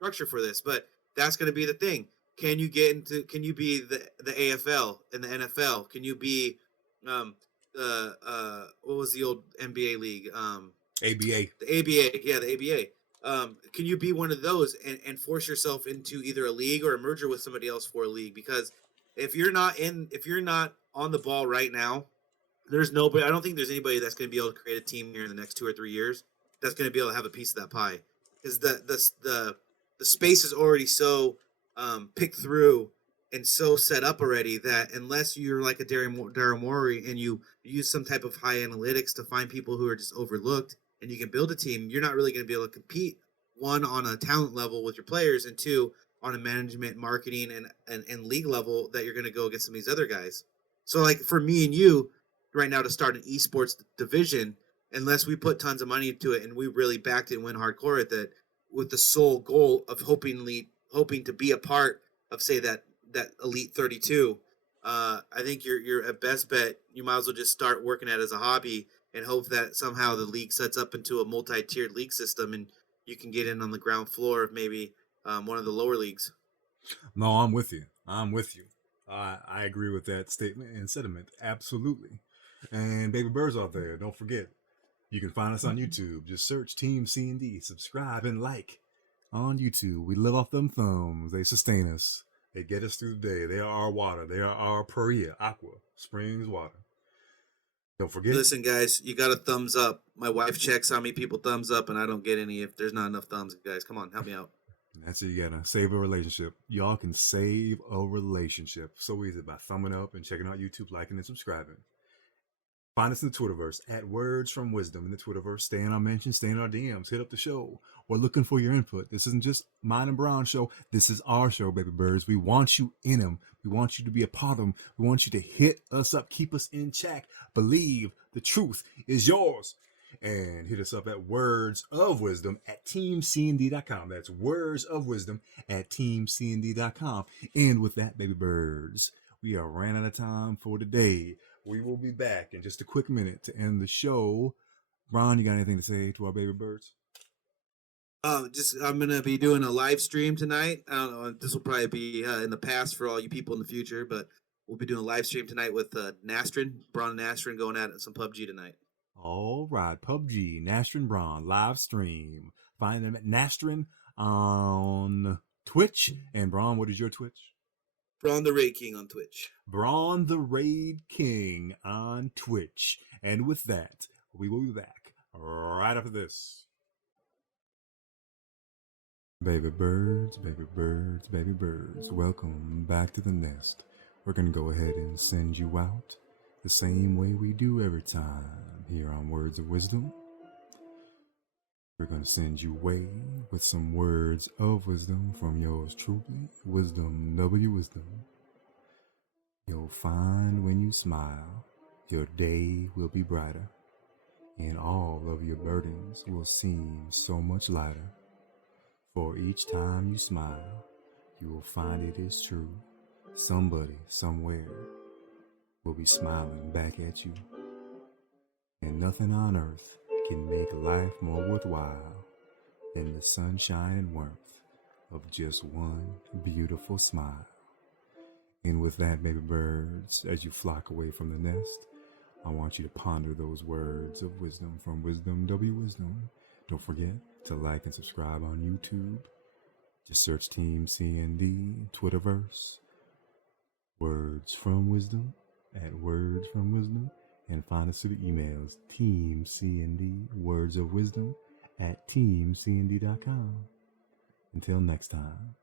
for this. But that's going to be the thing. Can you be the AFL and the NFL? Can you be what was the old NBA league? ABA. The ABA, yeah, the ABA. Can you be one of those and force yourself into either a league or a merger with somebody else for a league? Because if you're not on the ball right now, there's nobody. I don't think there's anybody that's going to be able to create a team here in the next 2 or 3 years that's going to be able to have a piece of that pie, because the space is already so picked through and so set up already that unless you're like a Daryl Morey and you use some type of high analytics to find people who are just overlooked and you can build a team, you're not really going to be able to compete, one, on a talent level with your players, and two, on a management, marketing, and league level that you're going to go against some of these other guys. So like for me and you, right now to start an esports division unless we put tons of money into it and we really backed it and went hardcore with it, with the sole goal of hoping to be a part of, say, that elite 32. I think you're at best bet. You might as well just start working at it as a hobby and hope that somehow the league sets up into a multi-tiered league system and you can get in on the ground floor of maybe one of the lower leagues. No, I'm with you. I'm with you. I agree with that statement and sentiment. Absolutely. And baby birds out there, don't forget, you can find us on YouTube. Just search Team C&D, subscribe and like on YouTube. We live off them thumbs. They sustain us. They get us through the day. They are our water. They are our Perea, Aqua, Springs water. Don't forget. Listen, guys, you got a thumbs up. My wife checks how many people thumbs up, and I don't get any if there's not enough thumbs. Guys, come on, help me out. That's it. You gotta save a relationship. Y'all can save a relationship so easy by thumbing up and checking out YouTube, liking and subscribing. Find us in the Twitterverse at Words from Wisdom in the Twitterverse. Stay in our mentions, stay in our DMs, hit up the show. We're looking for your input. This isn't just mine and Brown's show. This is our show, baby birds. We want you in them. We want you to be a part of them. We want you to hit us up, keep us in check. Believe the truth is yours. And hit us up at Words of Wisdom at teamcnd.com. That's Words of Wisdom at teamcnd.com. And with that, baby birds, we are ran out of time for today. We will be back in just a quick minute to end the show. Ron, you got anything to say to our baby birds? I'm gonna be doing a live stream tonight. I don't know. This will probably be in the past for all you people in the future, but we'll be doing a live stream tonight with Nastrin, Braun and Nastrin, going at some PUBG tonight. All right, PUBG, Nastrin Braun, live stream. Find them at Nastrin on Twitch. And Braun, what is your Twitch? Braun the Raid King on Twitch. Braun the Raid King on Twitch. And with that, we will be back right after this. Baby birds, baby birds, baby birds, welcome back to the nest. We're going to go ahead and send you out the same way we do every time here on Words of Wisdom. We're going to send you away with some words of wisdom from yours truly, Wisdom W. Wisdom. You'll find when you smile, your day will be brighter, and all of your burdens will seem so much lighter. For each time you smile, you will find it is true. Somebody, somewhere, will be smiling back at you. And nothing on earth can make life more worthwhile than the sunshine and warmth of just one beautiful smile. And with that, baby birds, as you flock away from the nest, I want you to ponder those words of wisdom from Wisdom W. Wisdom. Don't forget to like and subscribe on YouTube. Just search Team CND, Twitterverse, Words from Wisdom at Words from Wisdom, and find us through the emails, teamcnd, Words of Wisdom at teamcnd.com. Until next time.